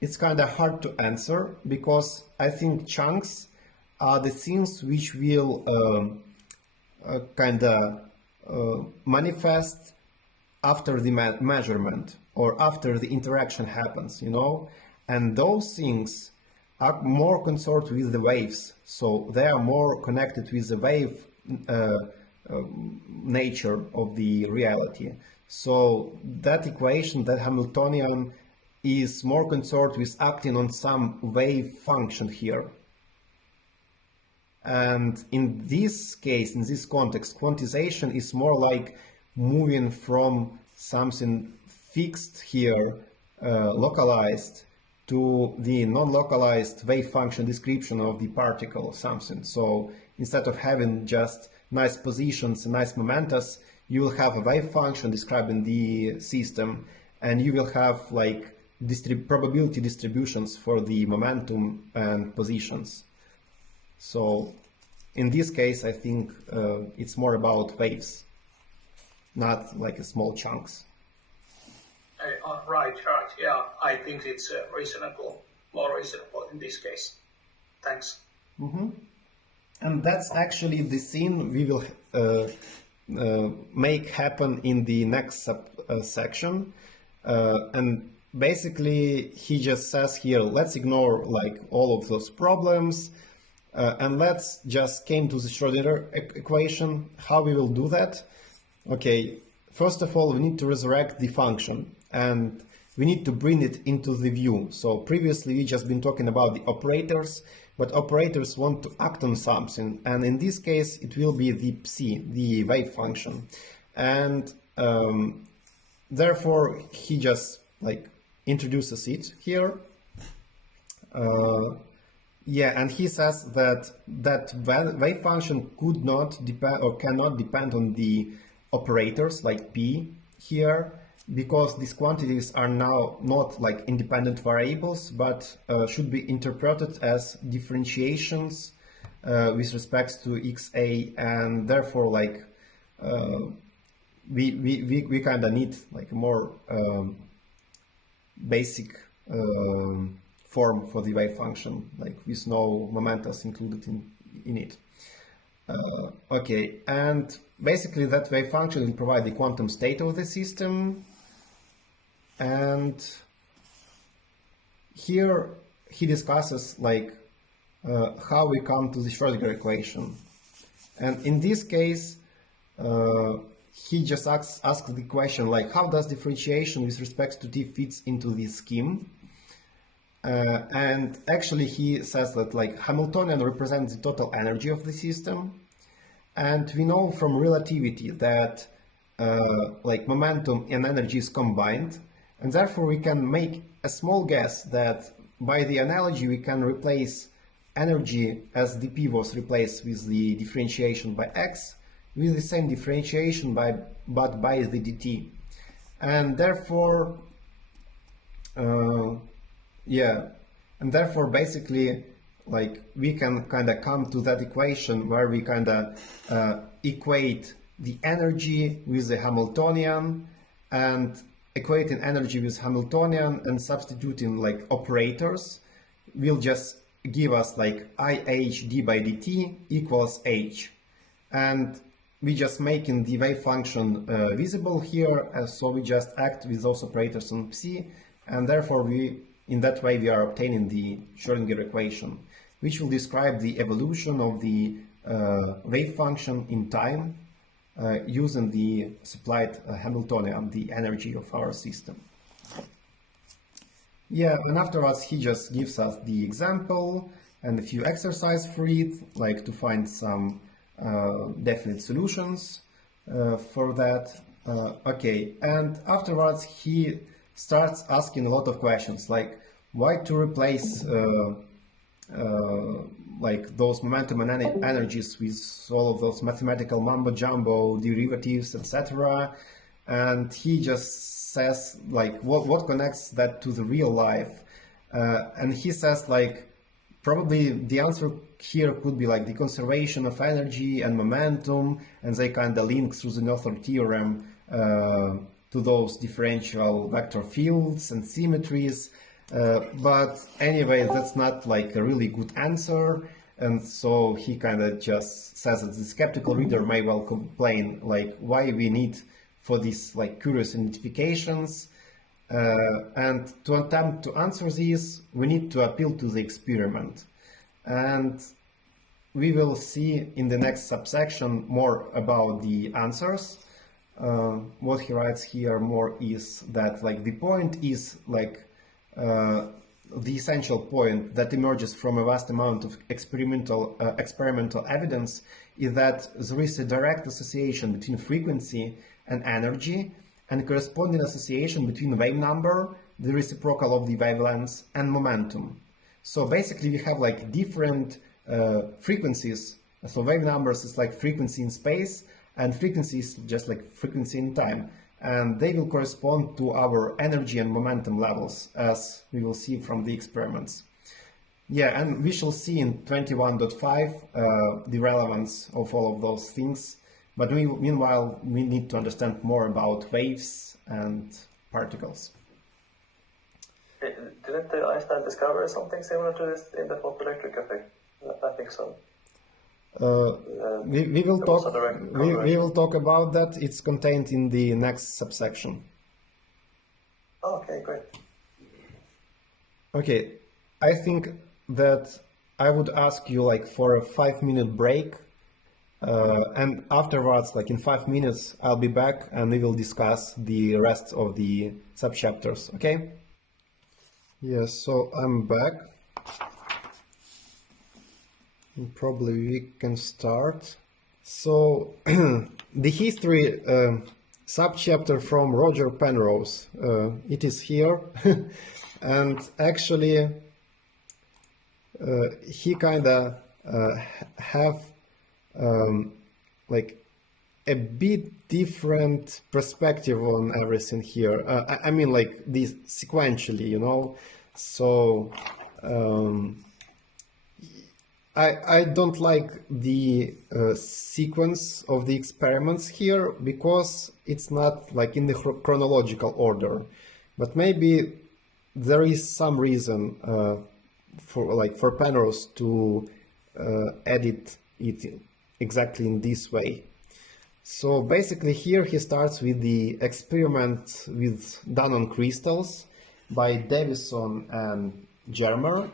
it's kind of hard to answer, because I think chunks are the things which will kind of manifest after the measurement or after the interaction happens, you know, and those things are more concerned with the waves, so they are more connected with the wave nature of the reality. So that equation, that Hamiltonian, is more concerned with acting on some wave function here. And in this case, in this context, quantization is more like moving from something fixed here, localized, to the non-localized wave function description of the particle or something. So instead of having just nice positions and nice momentas, you will have a wave function describing the system, and you will have like probability distributions for the momentum and positions. So in this case, I think it's more about waves, not like small chunks. Right. Yeah, I think it's reasonable, more reasonable in this case. Thanks. Mm-hmm. And that's actually the scene we will make happen in the next section. And basically, he just says here, let's ignore like all of those problems, and let's just came to the Schrodinger equation. How we will do that? Okay, first of all, we need to resurrect the function, and we need to bring it into the view. So previously we just been talking about the operators, but operators want to act on something, and in this case it will be the psi, the wave function, and therefore he just like introduces it here. Yeah, and he says that wave function could not depend or cannot depend on the operators like p here, because these quantities are now not like independent variables, but should be interpreted as differentiations with respect to xa, and therefore like we kind of need like a more basic form for the wave function, like with no momentas included in it. Okay, and basically that wave function will provide the quantum state of the system, and here he discusses like how we come to the Schrodinger equation. And in this case, he just asks the question like, how does differentiation with respect to t fits into this scheme? And actually he says that like Hamiltonian represents the total energy of the system, and we know from relativity that like momentum and energy is combined, and therefore we can make a small guess that by the analogy we can replace energy as dp was replaced with the differentiation by x with the same differentiation but by the dt, and therefore yeah, and therefore basically like we can kind of come to that equation where we kind of equate the energy with the Hamiltonian, and equating energy with Hamiltonian and substituting like operators will just give us like IH d by dt equals h. And we just making the wave function visible here, so we just act with those operators on psi, and therefore in that way we are obtaining the Schrodinger equation, which will describe the evolution of the wave function in time using the supplied Hamiltonian, the energy of our system. Yeah, and afterwards he just gives us the example and a few exercises for it, like to find some definite solutions for that. Okay, and afterwards he starts asking a lot of questions, like why to replace like those momentum and energies with all of those mathematical mumbo jumbo derivatives, etc. And he just says like what connects that to the real life, and he says like probably the answer here could be like the conservation of energy and momentum, and they kind of link through the Noether theorem to those differential vector fields and symmetries. But anyway, that's not like a really good answer, and so he kind of just says that the skeptical reader may well complain like why we need for these like curious identifications, and to attempt to answer these we need to appeal to the experiment, and we will see in the next subsection more about the answers. What he writes here more is that like the point is like the essential point that emerges from a vast amount of experimental evidence is that there is a direct association between frequency and energy, and corresponding association between wave number, the reciprocal of the wavelengths, and momentum. So basically we have like different frequencies. So wave numbers is like frequency in space, and frequency is just like frequency in time. And they will correspond to our energy and momentum levels, as we will see from the experiments. Yeah, and we shall see in 21.5 the relevance of all of those things. But meanwhile, we need to understand more about waves and particles. Didn't Einstein discover something similar to this in the photoelectric effect? I think so. We will talk about that. It's contained in the next subsection. Okay, great. Okay, I think that I would ask you like for a 5-minute break, and afterwards, like in 5 minutes, I'll be back and we will discuss the rest of the subchapters. Okay? Yes, so I'm back. Probably we can start. So the history subchapter from Roger Penrose, it is here. And actually he kind of have like a bit different perspective on everything here. I mean like this sequentially, you know. So I don't like the sequence of the experiments here because it's not like in the chronological order, but maybe there is some reason for Penrose to edit it exactly in this way. So basically here he starts with the experiment done on crystals by Davison and Germer,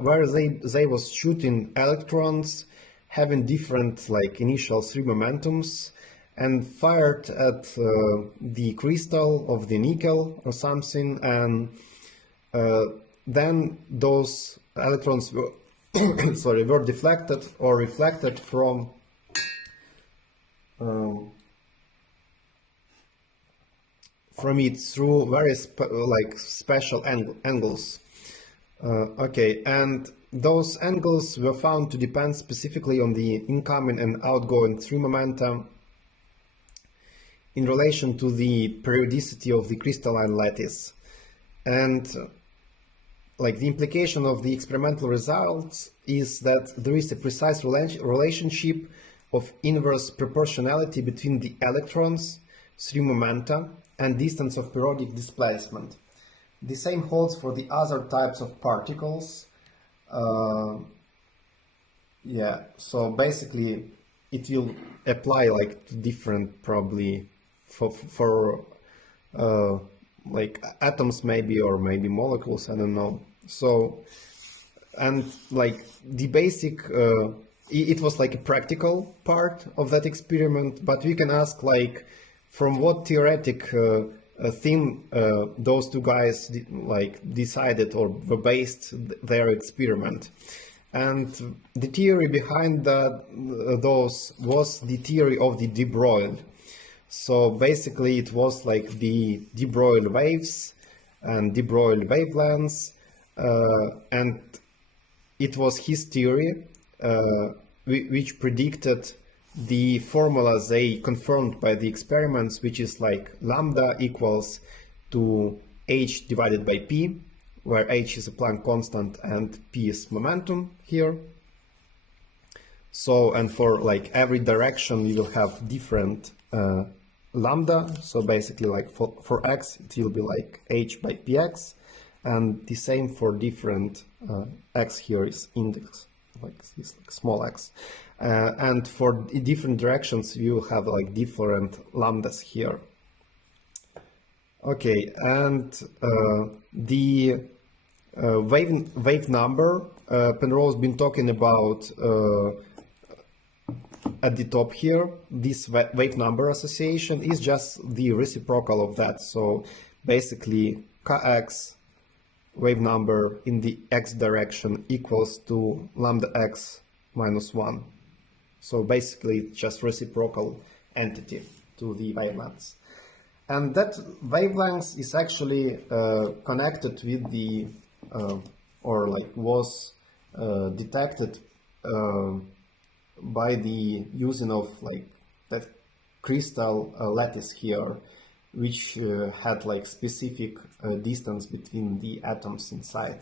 where they was shooting electrons having different like initial 3 momentums and fired at the crystal of the nickel or something, and then those electrons were were deflected or reflected from it through various special angles. Okay, and those angles were found to depend specifically on the incoming and outgoing 3 momenta in relation to the periodicity of the crystalline lattice. And like the implication of the experimental results is that there is a precise relationship of inverse proportionality between the electrons, 3 momenta, and distance of periodic displacement. The same holds for the other types of particles. Yeah, so basically it will apply like to different, probably for like atoms maybe, or maybe molecules, I don't know. So, and like the basic, it was like a practical part of that experiment, but we can ask like from what theoretic thing those two guys decided or were based their experiment. And the theory behind those was the theory of the de Broglie. So basically it was like the de Broglie waves and de Broglie wavelengths, and it was his theory which predicted the formula they confirmed by the experiments, which is like lambda equals to h divided by p, where h is a Planck constant and p is momentum here. So, and for like every direction we will have different lambda. So basically like for x it will be like h by px, and the same for different x here is index, like this like small x. And for different directions, you will have like different lambdas here. Okay, and the wave number Penrose been talking about at the top here. This wave number association is just the reciprocal of that. So basically, kx wave number in the x direction equals to lambda x minus 1. So basically it's just reciprocal entity to the wavelengths. And that wavelength is actually connected with the, or like was detected by the using of like that crystal lattice here, which had like specific distance between the atoms inside.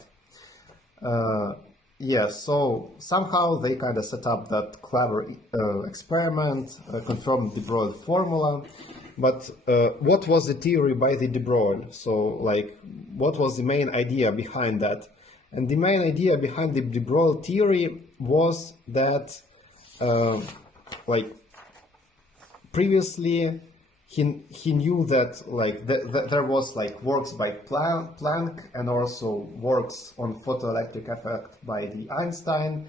Yeah, so somehow they kind of set up that clever experiment, confirmed de Broglie formula. But what was the theory by the de Broglie? So, like, what was the main idea behind that? And the main idea behind the de Broglie theory was that, like, previously he knew that like there was like works by Planck and also works on photoelectric effect by the Einstein,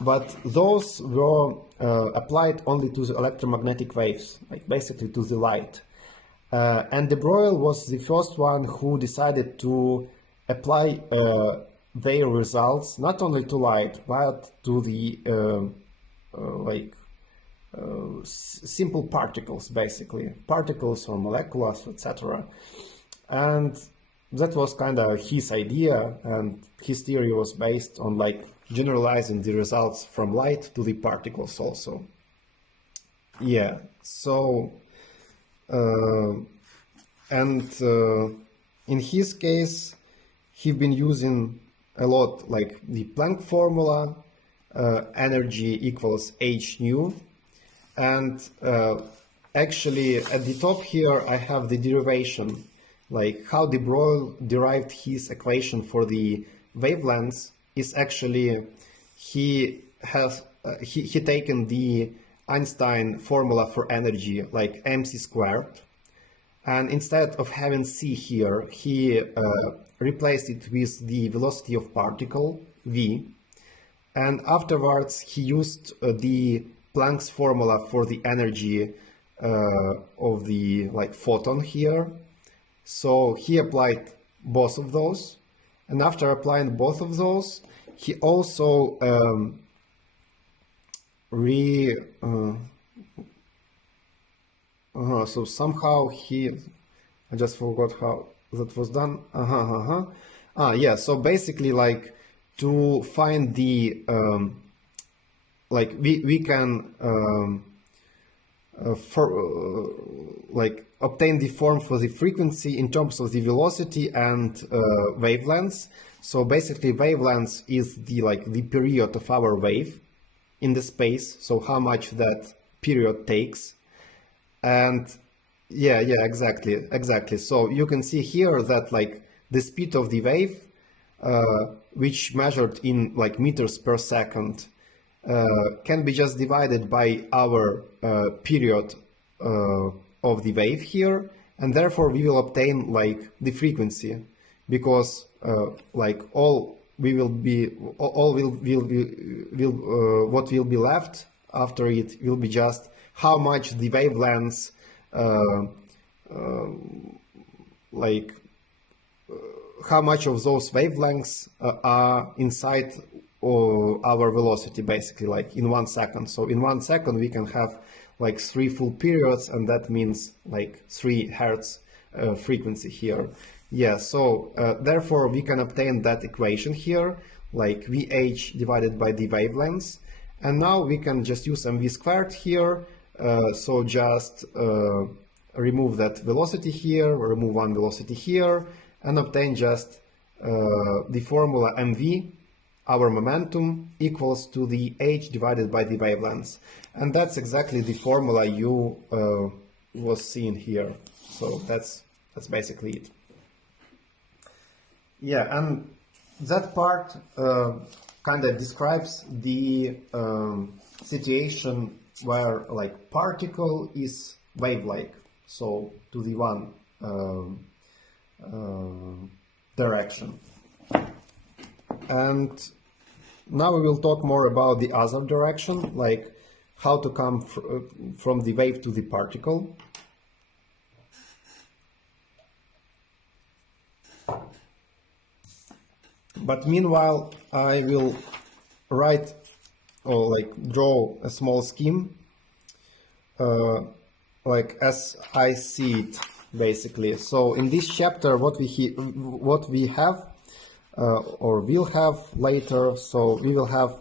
but those were applied only to the electromagnetic waves, like basically to the light. And de Broglie was the first one who decided to apply their results not only to light but to the simple particles, basically particles or molecules, etc. And that was kind of his idea, and his theory was based on like generalizing the results from light to the particles also. Yeah, so in his case he's been using a lot like the Planck formula, energy equals h nu. And actually at the top here I have the derivation, like how de Broglie derived his equation for the wavelengths is actually he taken the Einstein formula for energy, like mc squared, and instead of having c here he replaced it with the velocity of particle v, and afterwards he used the Planck's formula for the energy of the like photon here. So he applied both of those, and after applying both of those he also so somehow I just forgot how that was done. Yeah, so basically like to find the like we can like obtain the form for the frequency in terms of the velocity and wavelengths. So basically wavelengths is the like the period of our wave in the space, so how much that period takes. And yeah, exactly. So you can see here that like the speed of the wave, which measured in like meters per second, can be just divided by our period of the wave here, and therefore we will obtain like the frequency, because like what will be left after it will be just how much the wavelengths how much of those wavelengths are inside our velocity, basically, like in 1 second. So in 1 second we can have like 3 full periods, and that means like 3 hertz frequency here. Yeah, so therefore we can obtain that equation here, like VH divided by the wavelengths. And now we can just use mv squared here. So just remove that velocity here, remove one velocity here, and obtain just the formula mv, our momentum, equals to the h divided by the wavelengths. And that's exactly the formula you was seeing here. So that's basically it. Yeah, and that part kind of describes the situation where like particle is wave-like, so to the one direction. And now we will talk more about the other direction, like how to come from the wave to the particle. But meanwhile, I will write or like draw a small scheme, like as I see it, basically. So in this chapter, what we have or will have later, so we will have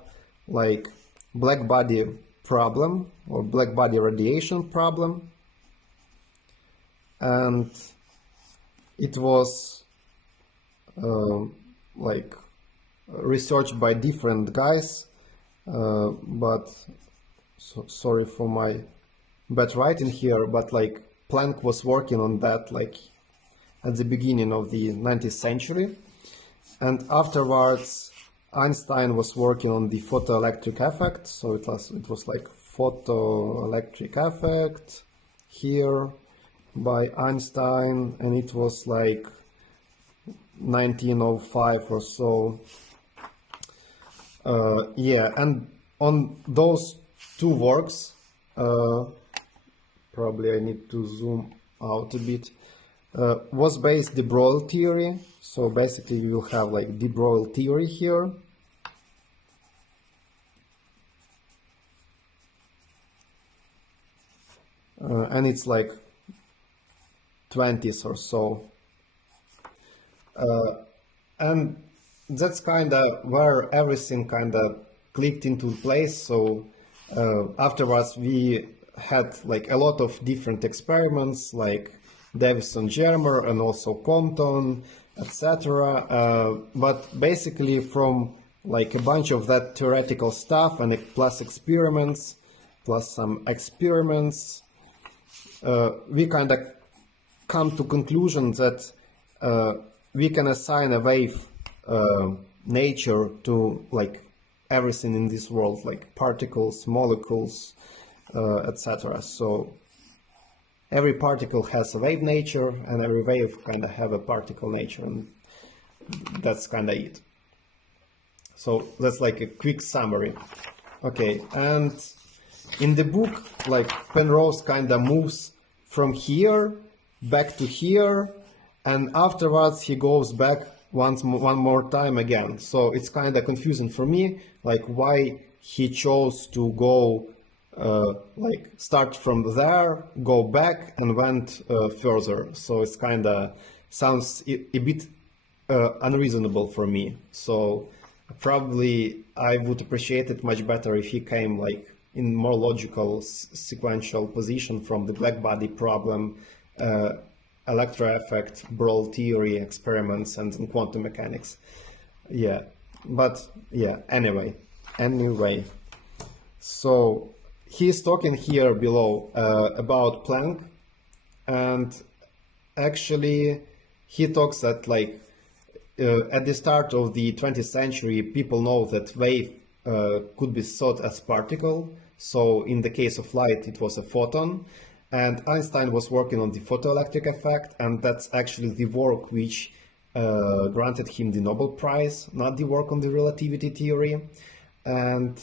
like black body problem or black body radiation problem, and it was like researched by different guys, but sorry for my bad writing here, but like Planck was working on that like at the beginning of the 19th century, and afterwards Einstein was working on the photoelectric effect. So it was like photoelectric effect here by Einstein, and it was like 1905 or so. Yeah, and on those two works, probably I need to zoom out a bit, was based de Broglie theory. So basically you will have like de Broglie theory here. And it's like 20s or so. And that's kind of where everything kind of clicked into place. So afterwards we had like a lot of different experiments like Davison-Germer and also Compton, etc. But basically from like a bunch of that theoretical stuff and plus experiments, plus some experiments, we kind of come to conclusion that we can assign a wave nature to like everything in this world, like particles, molecules, etc. So every particle has a wave nature, and every wave kind of have a particle nature, and that's kind of it. So that's like a quick summary. Okay, and in the book, like Penrose kind of moves from here back to here, and afterwards he goes back one more time again. So it's kind of confusing for me, like why he chose to go like start from there, go back, and went further. So it's kind of sounds a bit unreasonable for me. So probably I would appreciate it much better if he came like in more logical sequential position from the black body problem, electro effect, Broglie theory, experiments, and quantum mechanics. Yeah, but yeah, anyway. So he's talking here below about Planck, and actually he talks that like at the start of the 20th century, people know that wave could be thought as particle. So in the case of light, it was a photon. And Einstein was working on the photoelectric effect, and that's actually the work which granted him the Nobel Prize, not the work on the relativity theory. And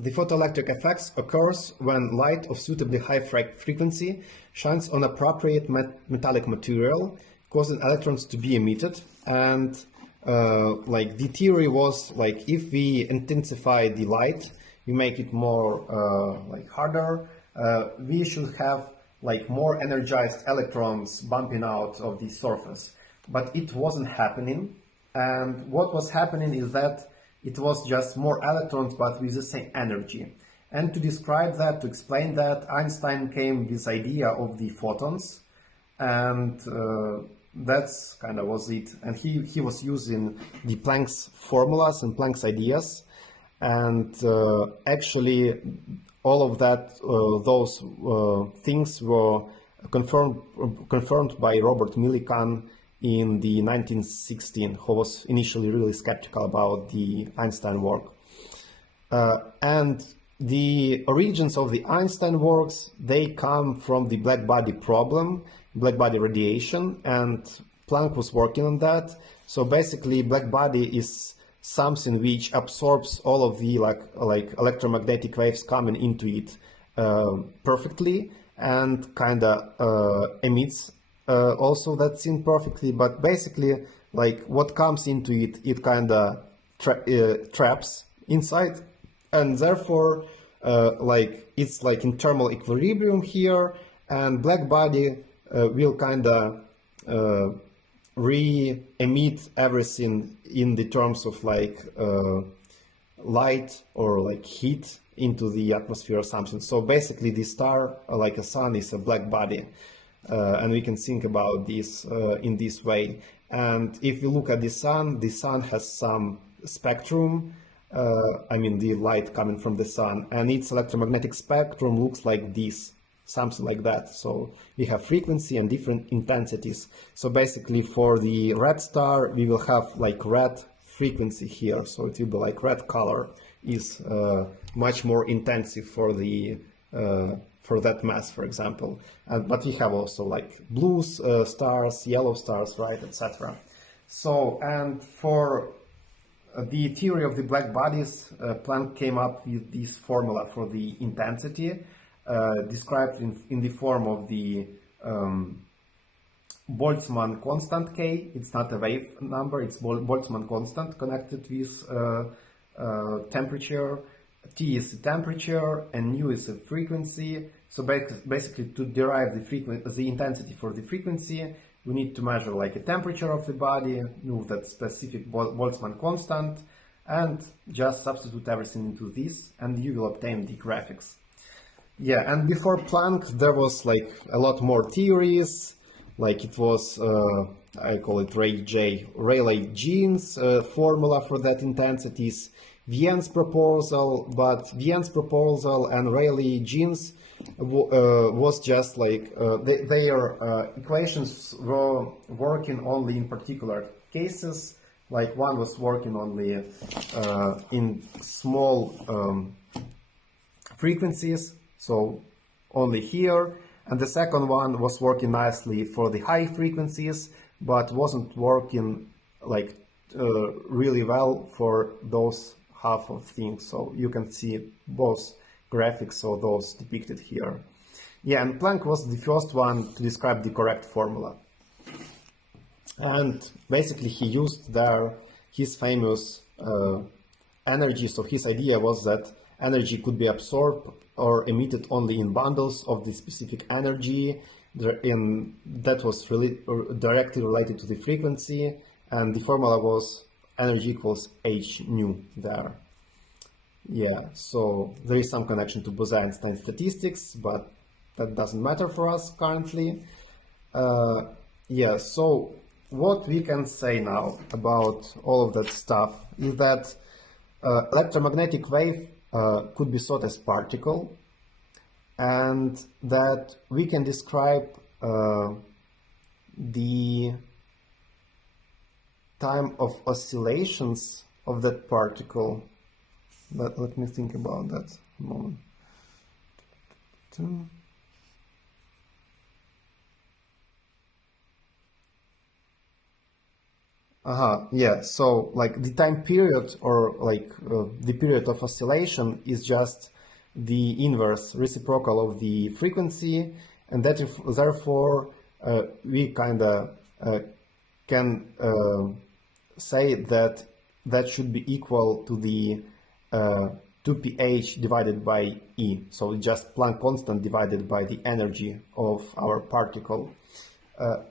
the photoelectric effects occurs when light of suitably high frequency shines on appropriate metallic material, causing electrons to be emitted. And like the theory was like if we intensify the light, we make it more like harder, we should have like more energized electrons bumping out of the surface. But it wasn't happening. And what was happening is that it was just more electrons, but with the same energy. And to describe that, to explain that, Einstein came with this idea of the photons, and that's kind of was it. And he was using the Planck's formulas and Planck's ideas, and actually all of that, those things were confirmed by Robert Millikan in the 1916, who was initially really skeptical about the Einstein work. And the origins of the Einstein works, they come from the black body problem, black body radiation, and Planck was working on that. So basically, black body is something which absorbs all of the like electromagnetic waves coming into it perfectly, and kind of emits also that scene perfectly. But basically, like what comes into it, it kind of traps inside, and therefore like it's like in thermal equilibrium here, and black body will kind of re-emit everything in the terms of like light or like heat into the atmosphere or something. So basically the star, like a sun, is a black body, and we can think about this in this way. And if we look at the sun has some spectrum, I mean the light coming from the sun, and its electromagnetic spectrum looks like this, something like that. So we have frequency and different intensities. So basically for the red star, we will have like red frequency here. So it will be like red color is much more intensive for the for that mass, for example. But we have also like blue stars, yellow stars, right, etc. So, and for the theory of the black bodies, Planck came up with this formula for the intensity, described in the form of the Boltzmann constant K. It's not a wave number, it's Boltzmann constant connected with temperature. T is the temperature and nu is the frequency. So basically, to derive the intensity for the frequency, we need to measure like a temperature of the body, move that specific Boltzmann constant, and just substitute everything into this, and you will obtain the graphics. Yeah, and before Planck, there was like a lot more theories. Like it was, I call it Rayleigh-Jeans formula for that intensities, Wien's proposal, but Wien's proposal and Rayleigh-Jeans was just like their equations were working only in particular cases. Like one was working only in small frequencies, so only here, and the second one was working nicely for the high frequencies, but wasn't working like really well for those half of things. So you can see both graphics of those depicted here. Yeah, and Planck was the first one to describe the correct formula. And basically he used there his famous energy. So his idea was that energy could be absorbed or emitted only in bundles of the specific energy, and that was really directly related to the frequency, and the formula was energy equals h nu there. Yeah, so there is some connection to Bose-Einstein statistics, but that doesn't matter for us currently. Yeah, so what we can say now about all of that stuff is that electromagnetic wave could be thought as particle, and that we can describe the time of oscillations of that particle. But let me think about that a moment. Yeah, so like the time period, or like the period of oscillation, is just the inverse reciprocal of the frequency, and that therefore we kind of can say that that should be equal to the 2ph divided by E. So just Planck constant divided by the energy of our particle.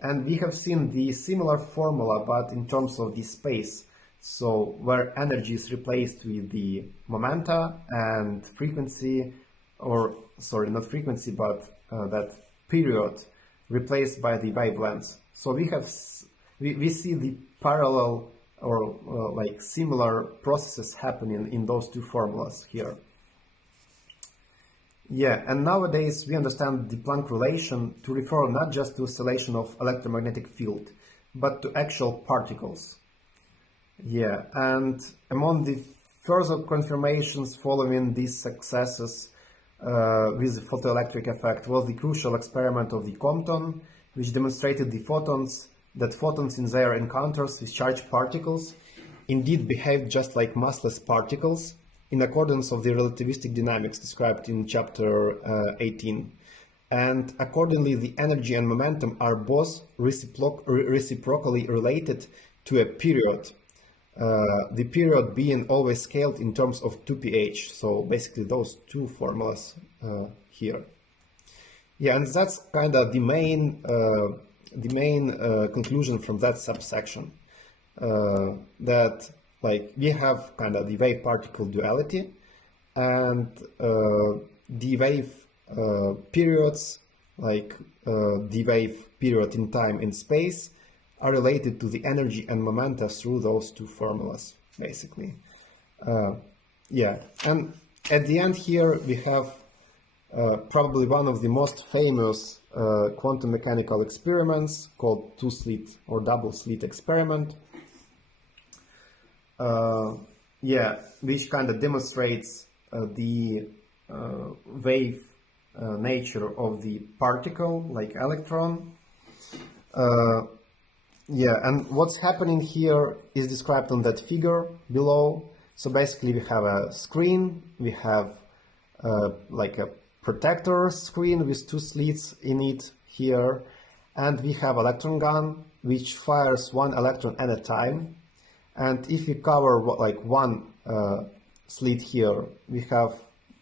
And we have seen the similar formula, but in terms of the space. So where energy is replaced with the momenta and frequency, or sorry, not frequency, but that period replaced by the wavelengths. So we see the parallel or like similar processes happening in those two formulas here. Yeah, and nowadays we understand the Planck relation to refer not just to oscillation of electromagnetic field, but to actual particles. Yeah, and among the further confirmations following these successes with the photoelectric effect was the crucial experiment of the Compton, which demonstrated that photons in their encounters with charged particles indeed behaved just like massless particles, in accordance of the relativistic dynamics described in chapter 18. And accordingly, the energy and momentum are both reciprocally related to a period, the period being always scaled in terms of 2ph. So basically those two formulas here. Yeah, and that's kind of the main conclusion from that subsection, that like we have kind of the wave-particle duality, and the wave periods, like the wave period in time and space, are related to the energy and momenta through those two formulas, basically. Yeah, and at the end here we have probably one of the most famous quantum mechanical experiments called two-slit or double-slit experiment. Yeah, which kind of demonstrates the wave nature of the particle, like electron. Yeah, and what's happening here is described on that figure below. So basically we have a screen, we have like a protector screen with two slits in it here, and we have electron gun which fires one electron at a time. And if you cover like one slit here, we have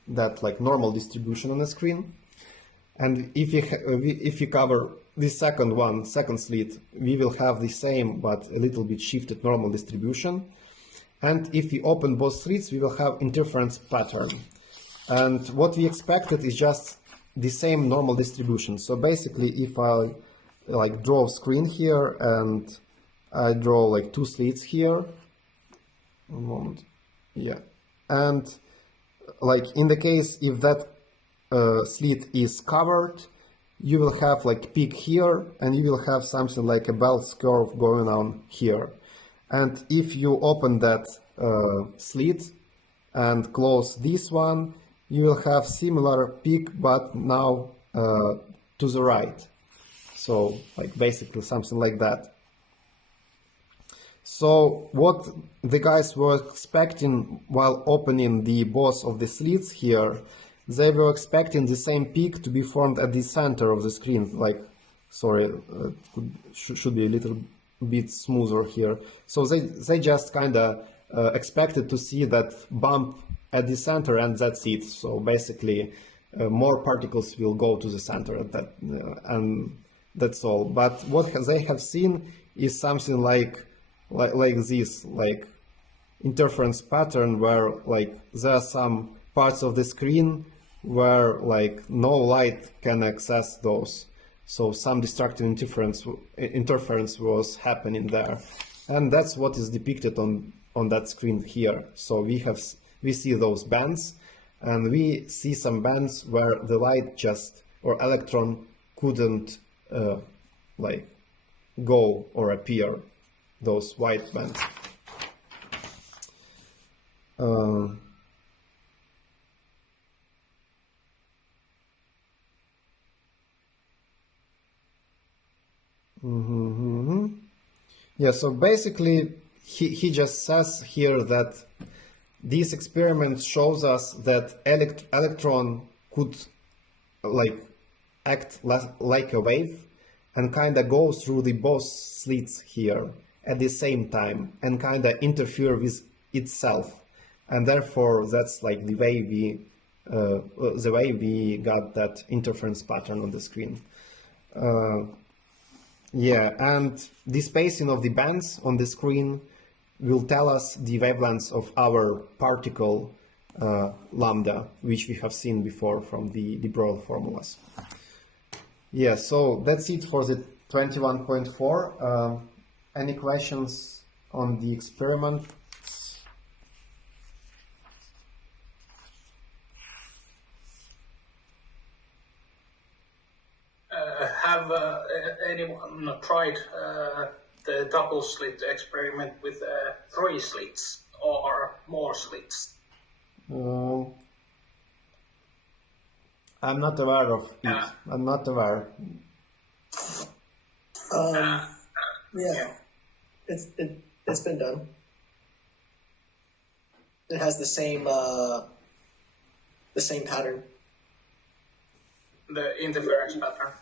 that like normal distribution on the screen. And if you cover the second slit, we will have the same but a little bit shifted normal distribution. And if we open both slits, we will have interference pattern. And what we expected is just the same normal distribution. So basically, if I like draw a screen here and I draw like two slits here, one moment, yeah, and like in the case if that slit is covered, you will have like peak here, and you will have something like a bell curve going on here. And if you open that slit and close this one, you will have similar peak, but now to the right. So like basically something like that. So what the guys were expecting while opening the both of the slits here, they were expecting the same peak to be formed at the center of the screen. Like, sorry, should be a little bit smoother here. So they just kind of expected to see that bump at the center, and that's it. So basically, more particles will go to the center, and that's all. But what they have seen is something like this, like interference pattern, where like there are some parts of the screen where like no light can access those. So some destructive interference was happening there, and that's what is depicted on that screen here. So we see those bands, and we see some bands where the light just or electron couldn't like go or appear, those white bands. Yeah, so basically he just says here that this experiment shows us that electron could like act like a wave and kind of go through the both slits here at the same time and kind of interfere with itself, and therefore that's like the way we got that interference pattern on the screen. Yeah, and the spacing of the bands on the screen will tell us the wavelengths of our particle lambda, which we have seen before from the Broglie formulas. Yeah, so that's it for the 21.4. Any questions on the experiment? Have anyone tried the double slit experiment with 3 slits or more slits? I'm not aware of it. I'm not aware. Yeah, it's been done. It has the same pattern. The interference pattern.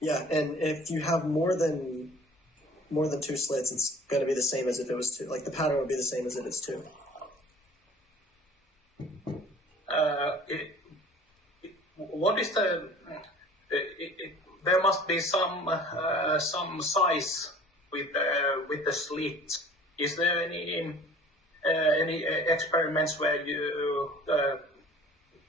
Yeah, and if you have more than 2 slits, it's going to be the same as if it was 2. Like the pattern would be the same as if it's 2. What is the? There must be some size with the slit. Is there any experiments where you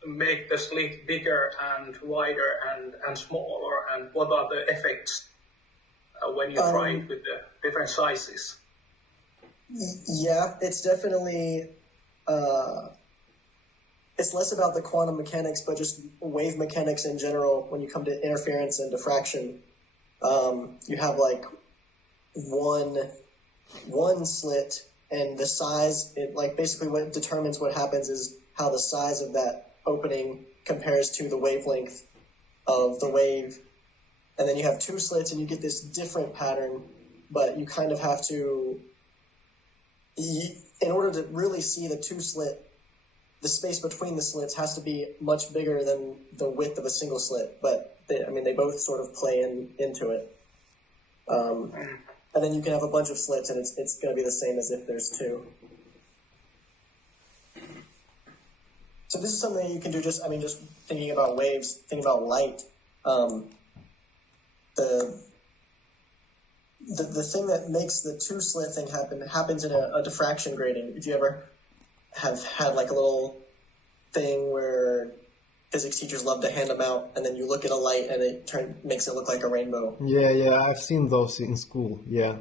make the slit bigger and wider and smaller, and what are the effects when you try it with the different sizes? Yeah, it's definitely it's less about the quantum mechanics, but just wave mechanics in general. When you come to interference and diffraction, you have like one slit, and the size, like basically what determines what happens is how the size of that opening compares to the wavelength of the wave. And then you have 2 slits and you get this different pattern, but you kind of have to, in order to really see the 2 slit, the space between the slits has to be much bigger than the width of a single slit, but they both sort of play into it. And then you can have a bunch of slits and it's going to be the same as if there's 2. So this is something that you can do just thinking about waves, thinking about light. The thing that makes the 2 slit thing happens in a diffraction grating. If you ever have had like a little thing where physics teachers love to hand them out, and then you look at a light and it makes it look like a rainbow. Yeah, I've seen those in school. Yeah.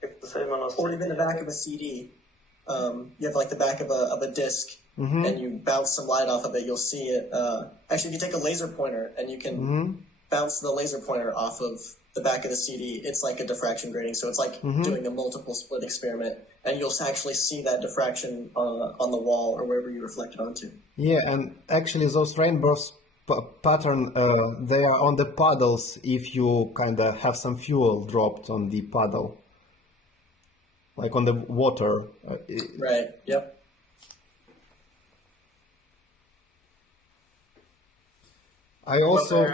It's the same on Or even the back of a CD. You have like the back of a disc, and you bounce some light off of it. You'll see it. Actually, if you take a laser pointer and you can bounce the laser pointer off of the back of the CD, it's like a diffraction grating. So it's like doing a multiple split experiment, and you'll actually see that diffraction on the wall or wherever you reflect it onto. Yeah, and actually those rainbows pattern, they are on the puddles if you kind of have some fuel dropped on the puddle, like on the water. Right, yep. I also...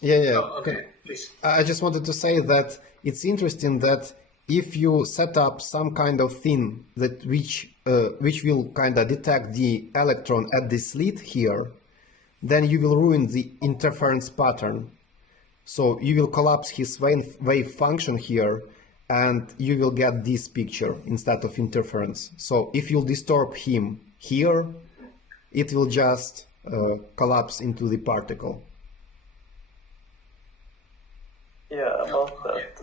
Yeah. Oh, okay, please. I just wanted to say that it's interesting that if you set up some kind of thing that which will kind of detect the electron at the slit here, then you will ruin the interference pattern. So you will collapse his wave function here, and you will get this picture instead of interference. So if you disturb him here, it will just collapse into the particle. Yeah, about that.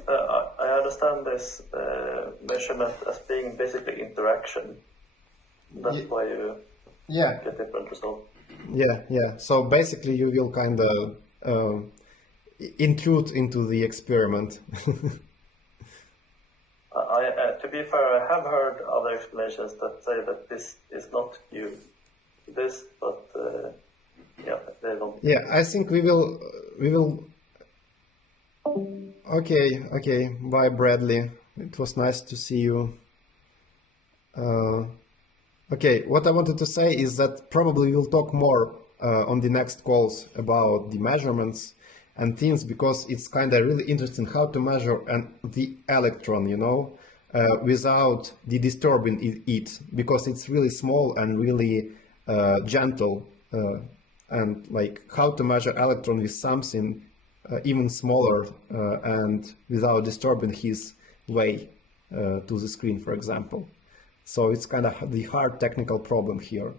I understand this measurement as being basically interaction. That's why you get different results. Yeah. So basically you will kind of intrude into the experiment. To be be fair, I have heard other explanations that say that this is not due to this, but yeah, they don't. Yeah, I think we will. Okay. Bye, Bradley. It was nice to see you. Okay, what I wanted to say is that probably we'll talk more on the next calls about the measurements and things, because it's kind of really interesting how to measure the electron, you know, without disturbing it, because it's really small and really gentle, and like how to measure electron with something even smaller and without disturbing his way to the screen, for example. So it's kind of the hard technical problem here.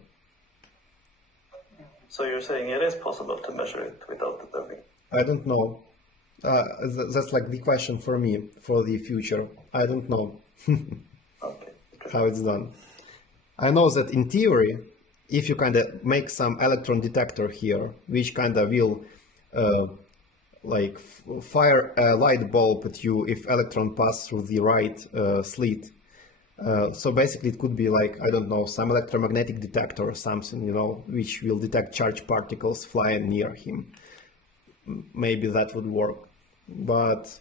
So you're saying it is possible to measure it without disturbing? I don't know. That's like the question for me for the future. I don't know Okay. how it's done. I know that in theory, if you kind of make some electron detector here, which kind of will like fire a light bulb at you if electron pass through the right slit. So basically it could be like, I don't know, some electromagnetic detector or something, you know, which will detect charged particles flying near him. Maybe that would work. But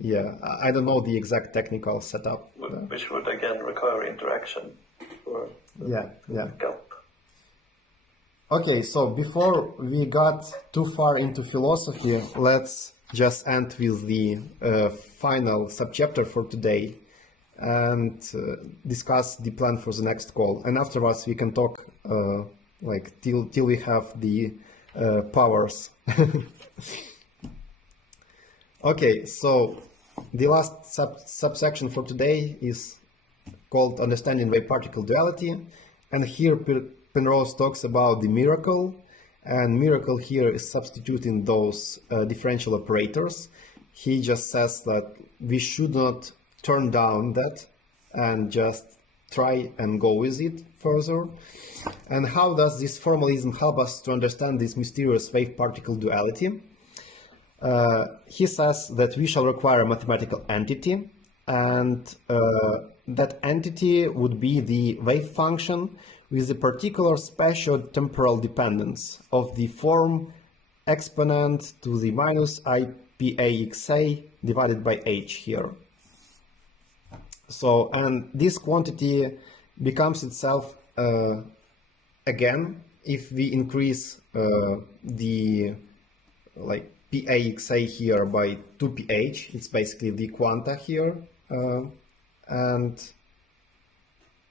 yeah, I don't know the exact technical setup. Which would again require interaction. Yeah. Gap. Okay, so before we got too far into philosophy, let's just end with the final subchapter for today and discuss the plan for the next call. And afterwards we can talk like till we have the powers. Okay, so the last subsection for today is called Understanding Wave-Particle Duality, and here Penrose talks about the miracle, and miracle here is substituting those differential operators. He just says that we should not turn down that and just try and go with it further. And how does this formalism help us to understand this mysterious wave-particle duality? He says that we shall require a mathematical entity, and that entity would be the wave function with a particular spatio-temporal dependence of the form exponent to the minus IPAXA divided by h here. So, and this quantity becomes itself again if we increase the like PAXA here by 2ph. It's basically the quanta here, and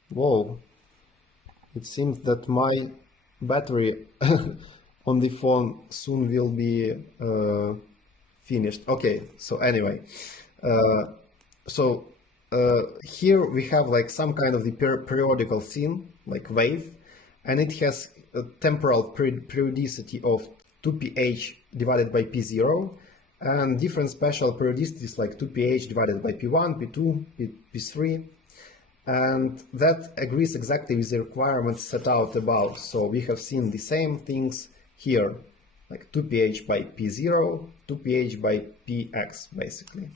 whoa, it seems that my battery on the phone soon will be finished. Okay, so anyway, here we have like some kind of the periodical scene, like wave, and it has a temporal periodicity of 2ph divided by p0, and different special periodicities like 2ph divided by p1, p2, p3, and that agrees exactly with the requirements set out above. So we have seen the same things here, like 2ph by p0, 2ph by px, basically.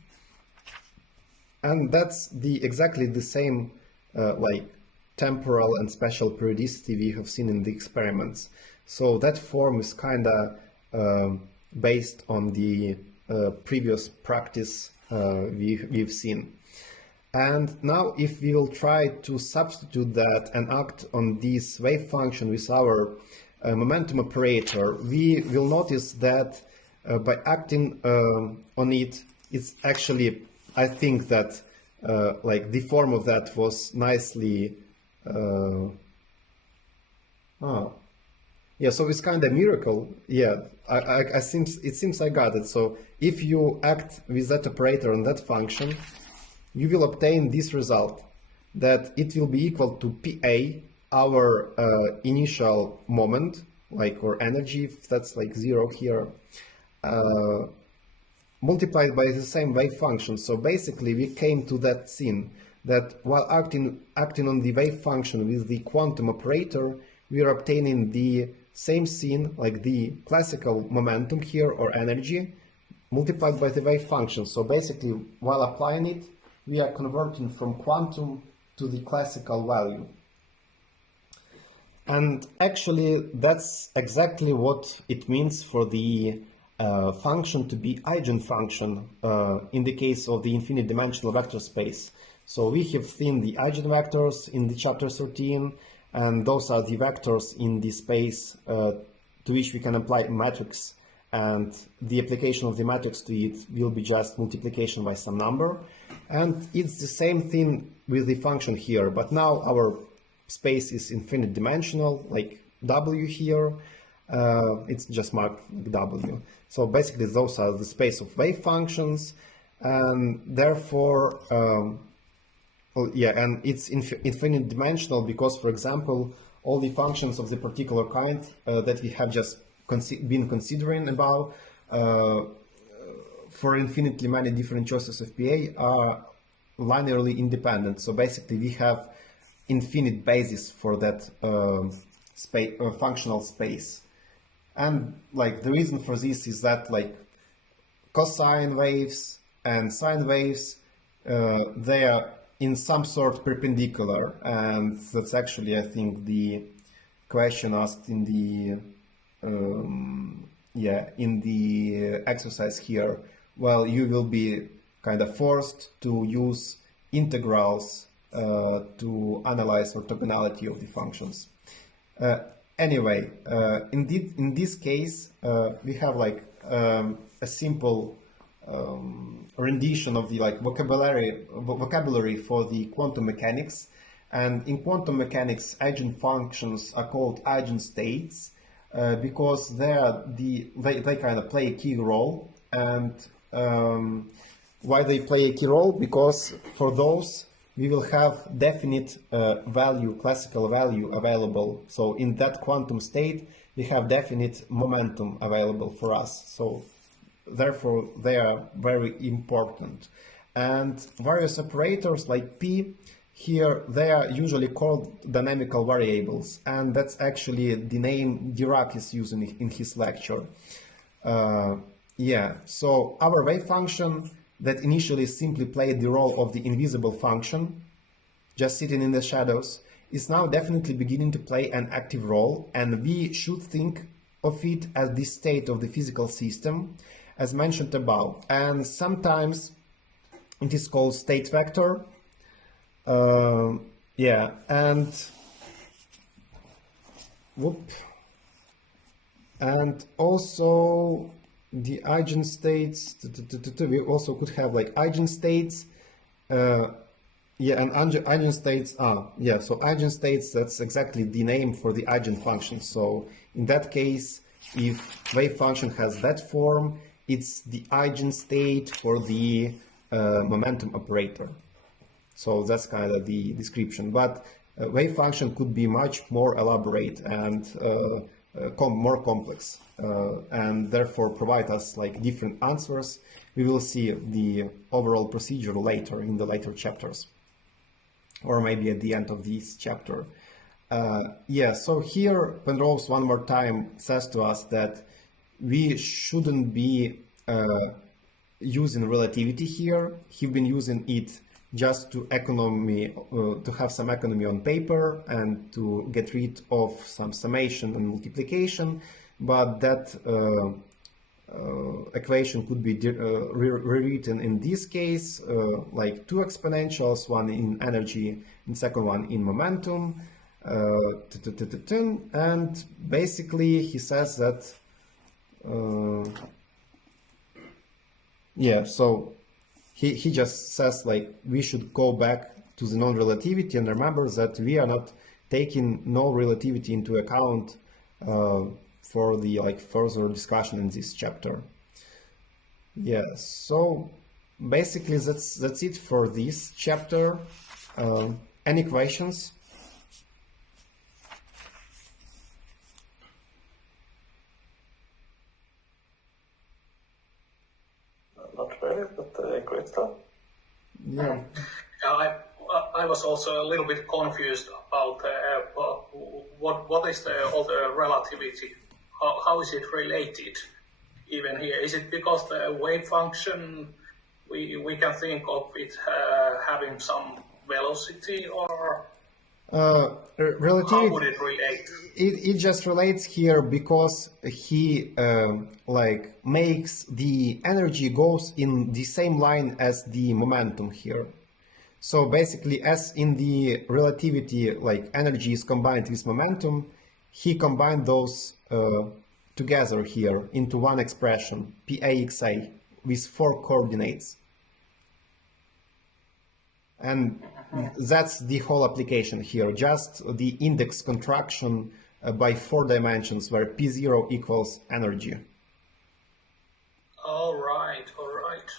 And that's exactly the same like temporal and special periodicity we have seen in the experiments. So that form is kind of based on the previous practice we've seen. And now if we will try to substitute that and act on this wave function with our momentum operator, we will notice that by acting on it, it's actually, I think that like the form of that was nicely yeah, so it's kind of miracle. Yeah, it seems I got it. So if you act with that operator on that function, you will obtain this result, that it will be equal to PA, our initial moment, like, or energy, if that's like 0 here, multiplied by the same wave function. So basically we came to that scene that while acting on the wave function with the quantum operator, we are obtaining the same scene, like the classical momentum here or energy, multiplied by the wave function. So basically while applying it, we are converting from quantum to the classical value. And actually, that's exactly what it means for the function to be eigenfunction in the case of the infinite dimensional vector space. So we have seen the eigenvectors in the chapter 13, and those are the vectors in the space to which we can apply a matrix, and the application of the matrix to it will be just multiplication by some number. And it's the same thing with the function here, but now our space is infinite dimensional, like W here. It's just marked W. So basically those are the space of wave functions, and therefore and it's infinite dimensional because, for example, all the functions of the particular kind that we have just been considering about for infinitely many different choices of PA are linearly independent. So basically we have infinite basis for that functional space. And like the reason for this is that like cosine waves and sine waves, they are in some sort perpendicular, and that's actually, I think, the question asked in the exercise here. Well, you will be kind of forced to use integrals to analyze orthogonality of the functions. Anyway, in this case, we have like a simple rendition of the vocabulary for the quantum mechanics. And in quantum mechanics, eigenfunctions are called Eigen States because they kind of play a key role. And why they play a key role? Because for those we will have definite value, classical value available. So in that quantum state, we have definite momentum available for us. So therefore, they are very important. And various operators like P, here they are usually called dynamical variables. And that's actually the name Dirac is using in his lecture. So our wave function that initially simply played the role of the invisible function, just sitting in the shadows, is now definitely beginning to play an active role, and we should think of it as the state of the physical system, as mentioned above. And sometimes it is called state vector. And also the Eigen States, we also could have like Eigen States, and Eigen States, so Eigen States, that's exactly the name for the Eigen function. So in that case, if wave function has that form, it's the Eigen state for the momentum operator. So that's kind of the description, but wave function could be much more elaborate and more complex, and therefore provide us like different answers. We will see the overall procedure later in the later chapters, or maybe at the end of this chapter. So here Penrose one more time says to us that we shouldn't be using relativity here. He's been using it just to to have some economy on paper and to get rid of some summation and multiplication, but that equation could be rewritten in this case like two exponentials, one in energy and second one in momentum, and basically he says that so he just says like we should go back to the non-relativity and remember that we are not taking no relativity into account for the further discussion in this chapter. So basically that's it for this chapter. Any questions? Not really, but great stuff. I was also a little bit confused about what is all the relativity? How is it related even here? Is it because the wave function we can think of it having some velocity, or Relativity. how would it relate? It just relates here because he like makes the energy goes in the same line as the momentum here. So basically, as in the relativity, like energy is combined with momentum, he combined those together here into one expression, PAXA, with 4 coordinates. And that's the whole application here, just the index contraction by 4 dimensions where P0 equals energy. All right, all right.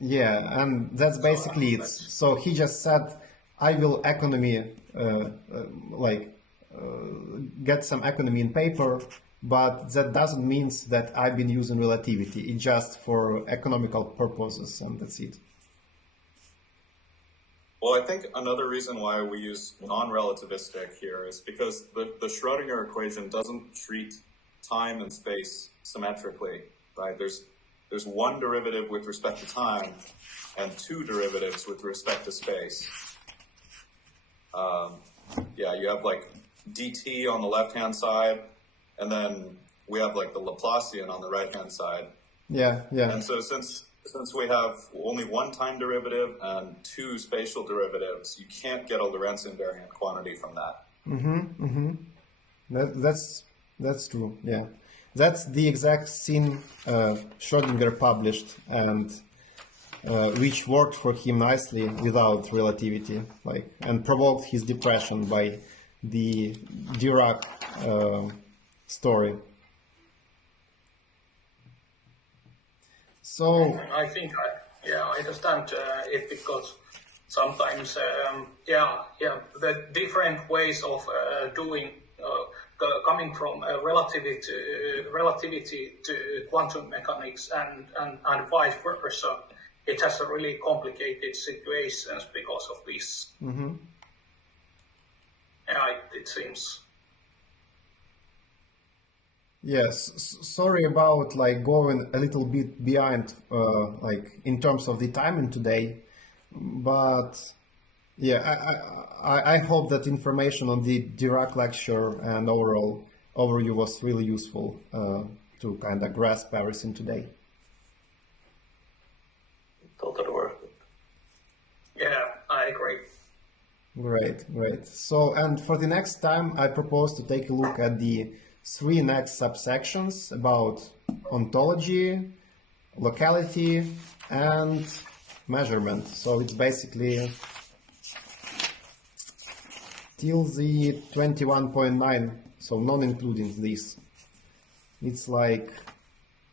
Yeah, and that's basically it. So he just said, I will get some economy in paper, but that doesn't mean that I've been using relativity. It's just for economical purposes, and that's it. Well, I think another reason why we use non-relativistic here is because the Schrodinger equation doesn't treat time and space symmetrically, right? There's one derivative with respect to time and 2 derivatives with respect to space. Yeah, you have like dt on the left-hand side, and then we have like the Laplacian on the right-hand side. Yeah, yeah. And so since we have only one time derivative and 2 spatial derivatives, you can't get a Lorentz invariant quantity from that. That's true, yeah. That's the exact thing Schrodinger published, and which worked for him nicely without relativity, and provoked his depression by the Dirac story. So I think, I understand it, because sometimes, the different ways of doing, coming from relativity to quantum mechanics and vice versa, it has a really complicated situations because of this. It seems. Yes, sorry about going a little bit behind in terms of the timing today, but yeah, I hope that information on the Dirac lecture and overall overview was really useful to kind of grasp everything today. Totally worth it. Yeah, I agree. Great. So, and for the next time, I propose to take a look at the 3 next subsections about ontology, locality, and measurement. So it's basically till the 21.9, so not including this. It's like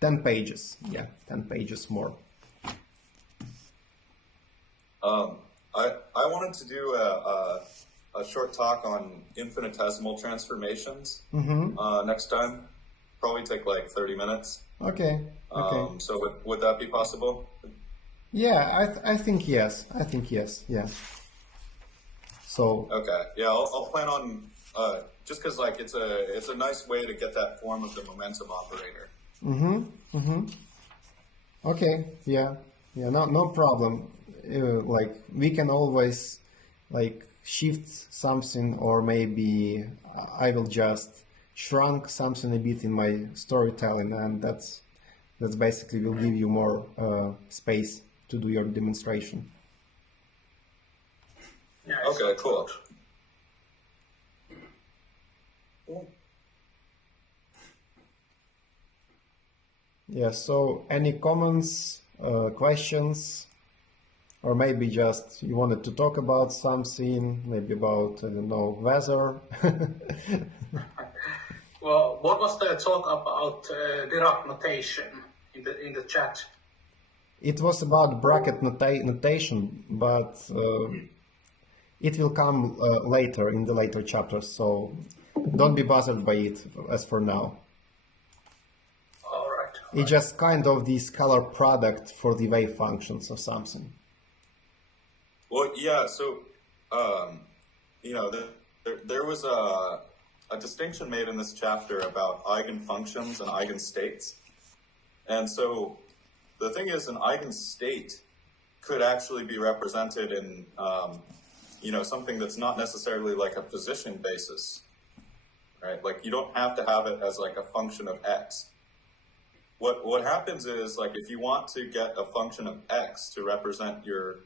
10 pages. Yeah, 10 pages more. I wanted to do a short talk on infinitesimal transformations next time. Probably take like 30 minutes. Okay. So would that be possible? Yeah, I think yes. Yeah. So. Okay. Yeah, I'll plan on just because it's a nice way to get that form of the momentum operator. Okay. Yeah. No problem. We can always shift something, or maybe I will just shrunk something a bit in my storytelling, and that's basically will give you more space to do your demonstration. Yeah, okay, cool. Yeah, so any comments, questions? Or maybe just you wanted to talk about something, maybe about, I don't know, weather. Well, what was the talk about Dirac notation in the chat? It was about bracket notation, but it will come later in the later chapters, so don't be bothered by it as for now. All right. It's just kind of the scalar product for the wave functions or something. Well, yeah, so, there was a distinction made in this chapter about eigenfunctions and eigenstates. And so the thing is, an eigenstate could actually be represented in, you know, something that's not necessarily like a position basis, right? Like you don't have to have it as like a function of x. What happens is, like, if you want to get a function of x to represent your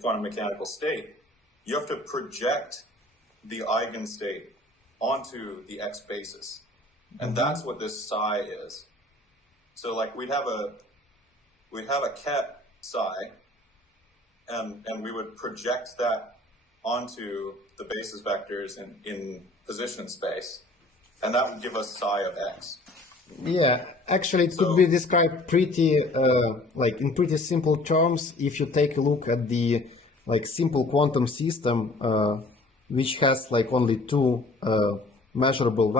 quantum mechanical state, you have to project the eigenstate onto the x basis, and that's what this psi is. So, like, we'd have a ket psi, and we would project that onto the basis vectors in position space, and that would give us psi of x. Yeah, actually it could be described pretty like in pretty simple terms if you take a look at the like simple quantum system which has like only two measurable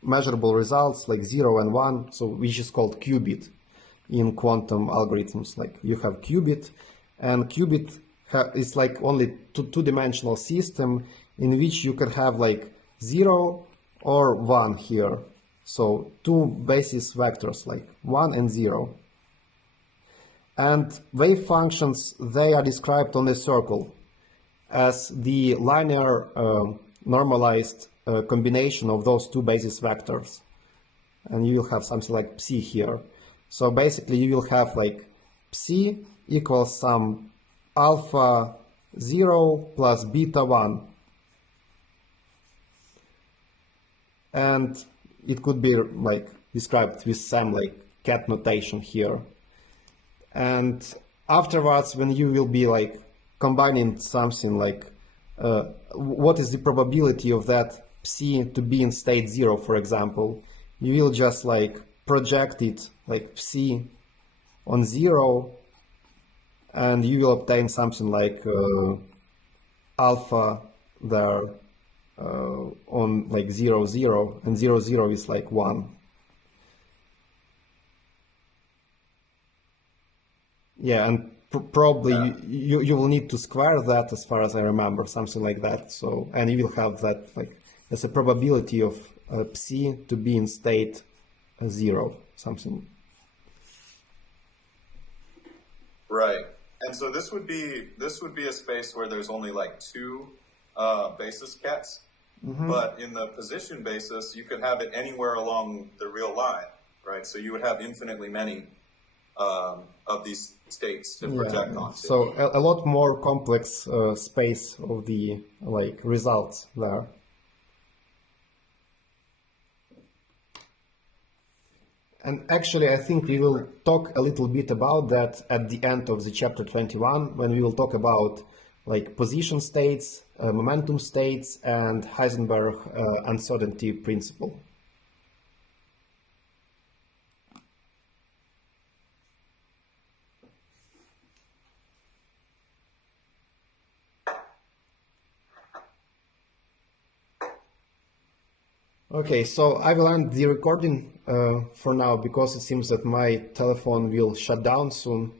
measurable results like 0 and 1, so which is called qubit in quantum algorithms. Like you have qubit, and qubit is like only two-dimensional system in which you can have like 0 or 1 here. So two basis vectors like 1 and 0. And wave functions, they are described on a circle as the linear normalized combination of those two basis vectors. And you will have something like psi here. So basically you will have like psi equals some alpha 0 plus beta 1. And it could be like described with some like cat notation here. And afterwards, when you will be like combining something like what is the probability of that psi to be in state 0, for example, you will just like project it like psi on 0, and you will obtain something like alpha there on like 0, 0, and 0, 0 is like 1. Yeah, and probably you will need to square that, as far as I remember, something like that. So, and you will have that like as a probability of psi to be in state 0, something. Right. And so this would be a space where there's only like two basis cats, but in the position basis, you could have it anywhere along the real line, right? So you would have infinitely many of these states to project onto. So a lot more complex space of the like results there. And actually, I think we will talk a little bit about that at the end of the chapter 21, when we will talk about like position states, momentum states, and Heisenberg uncertainty principle. Okay, so I will end the recording for now, because it seems that my telephone will shut down soon.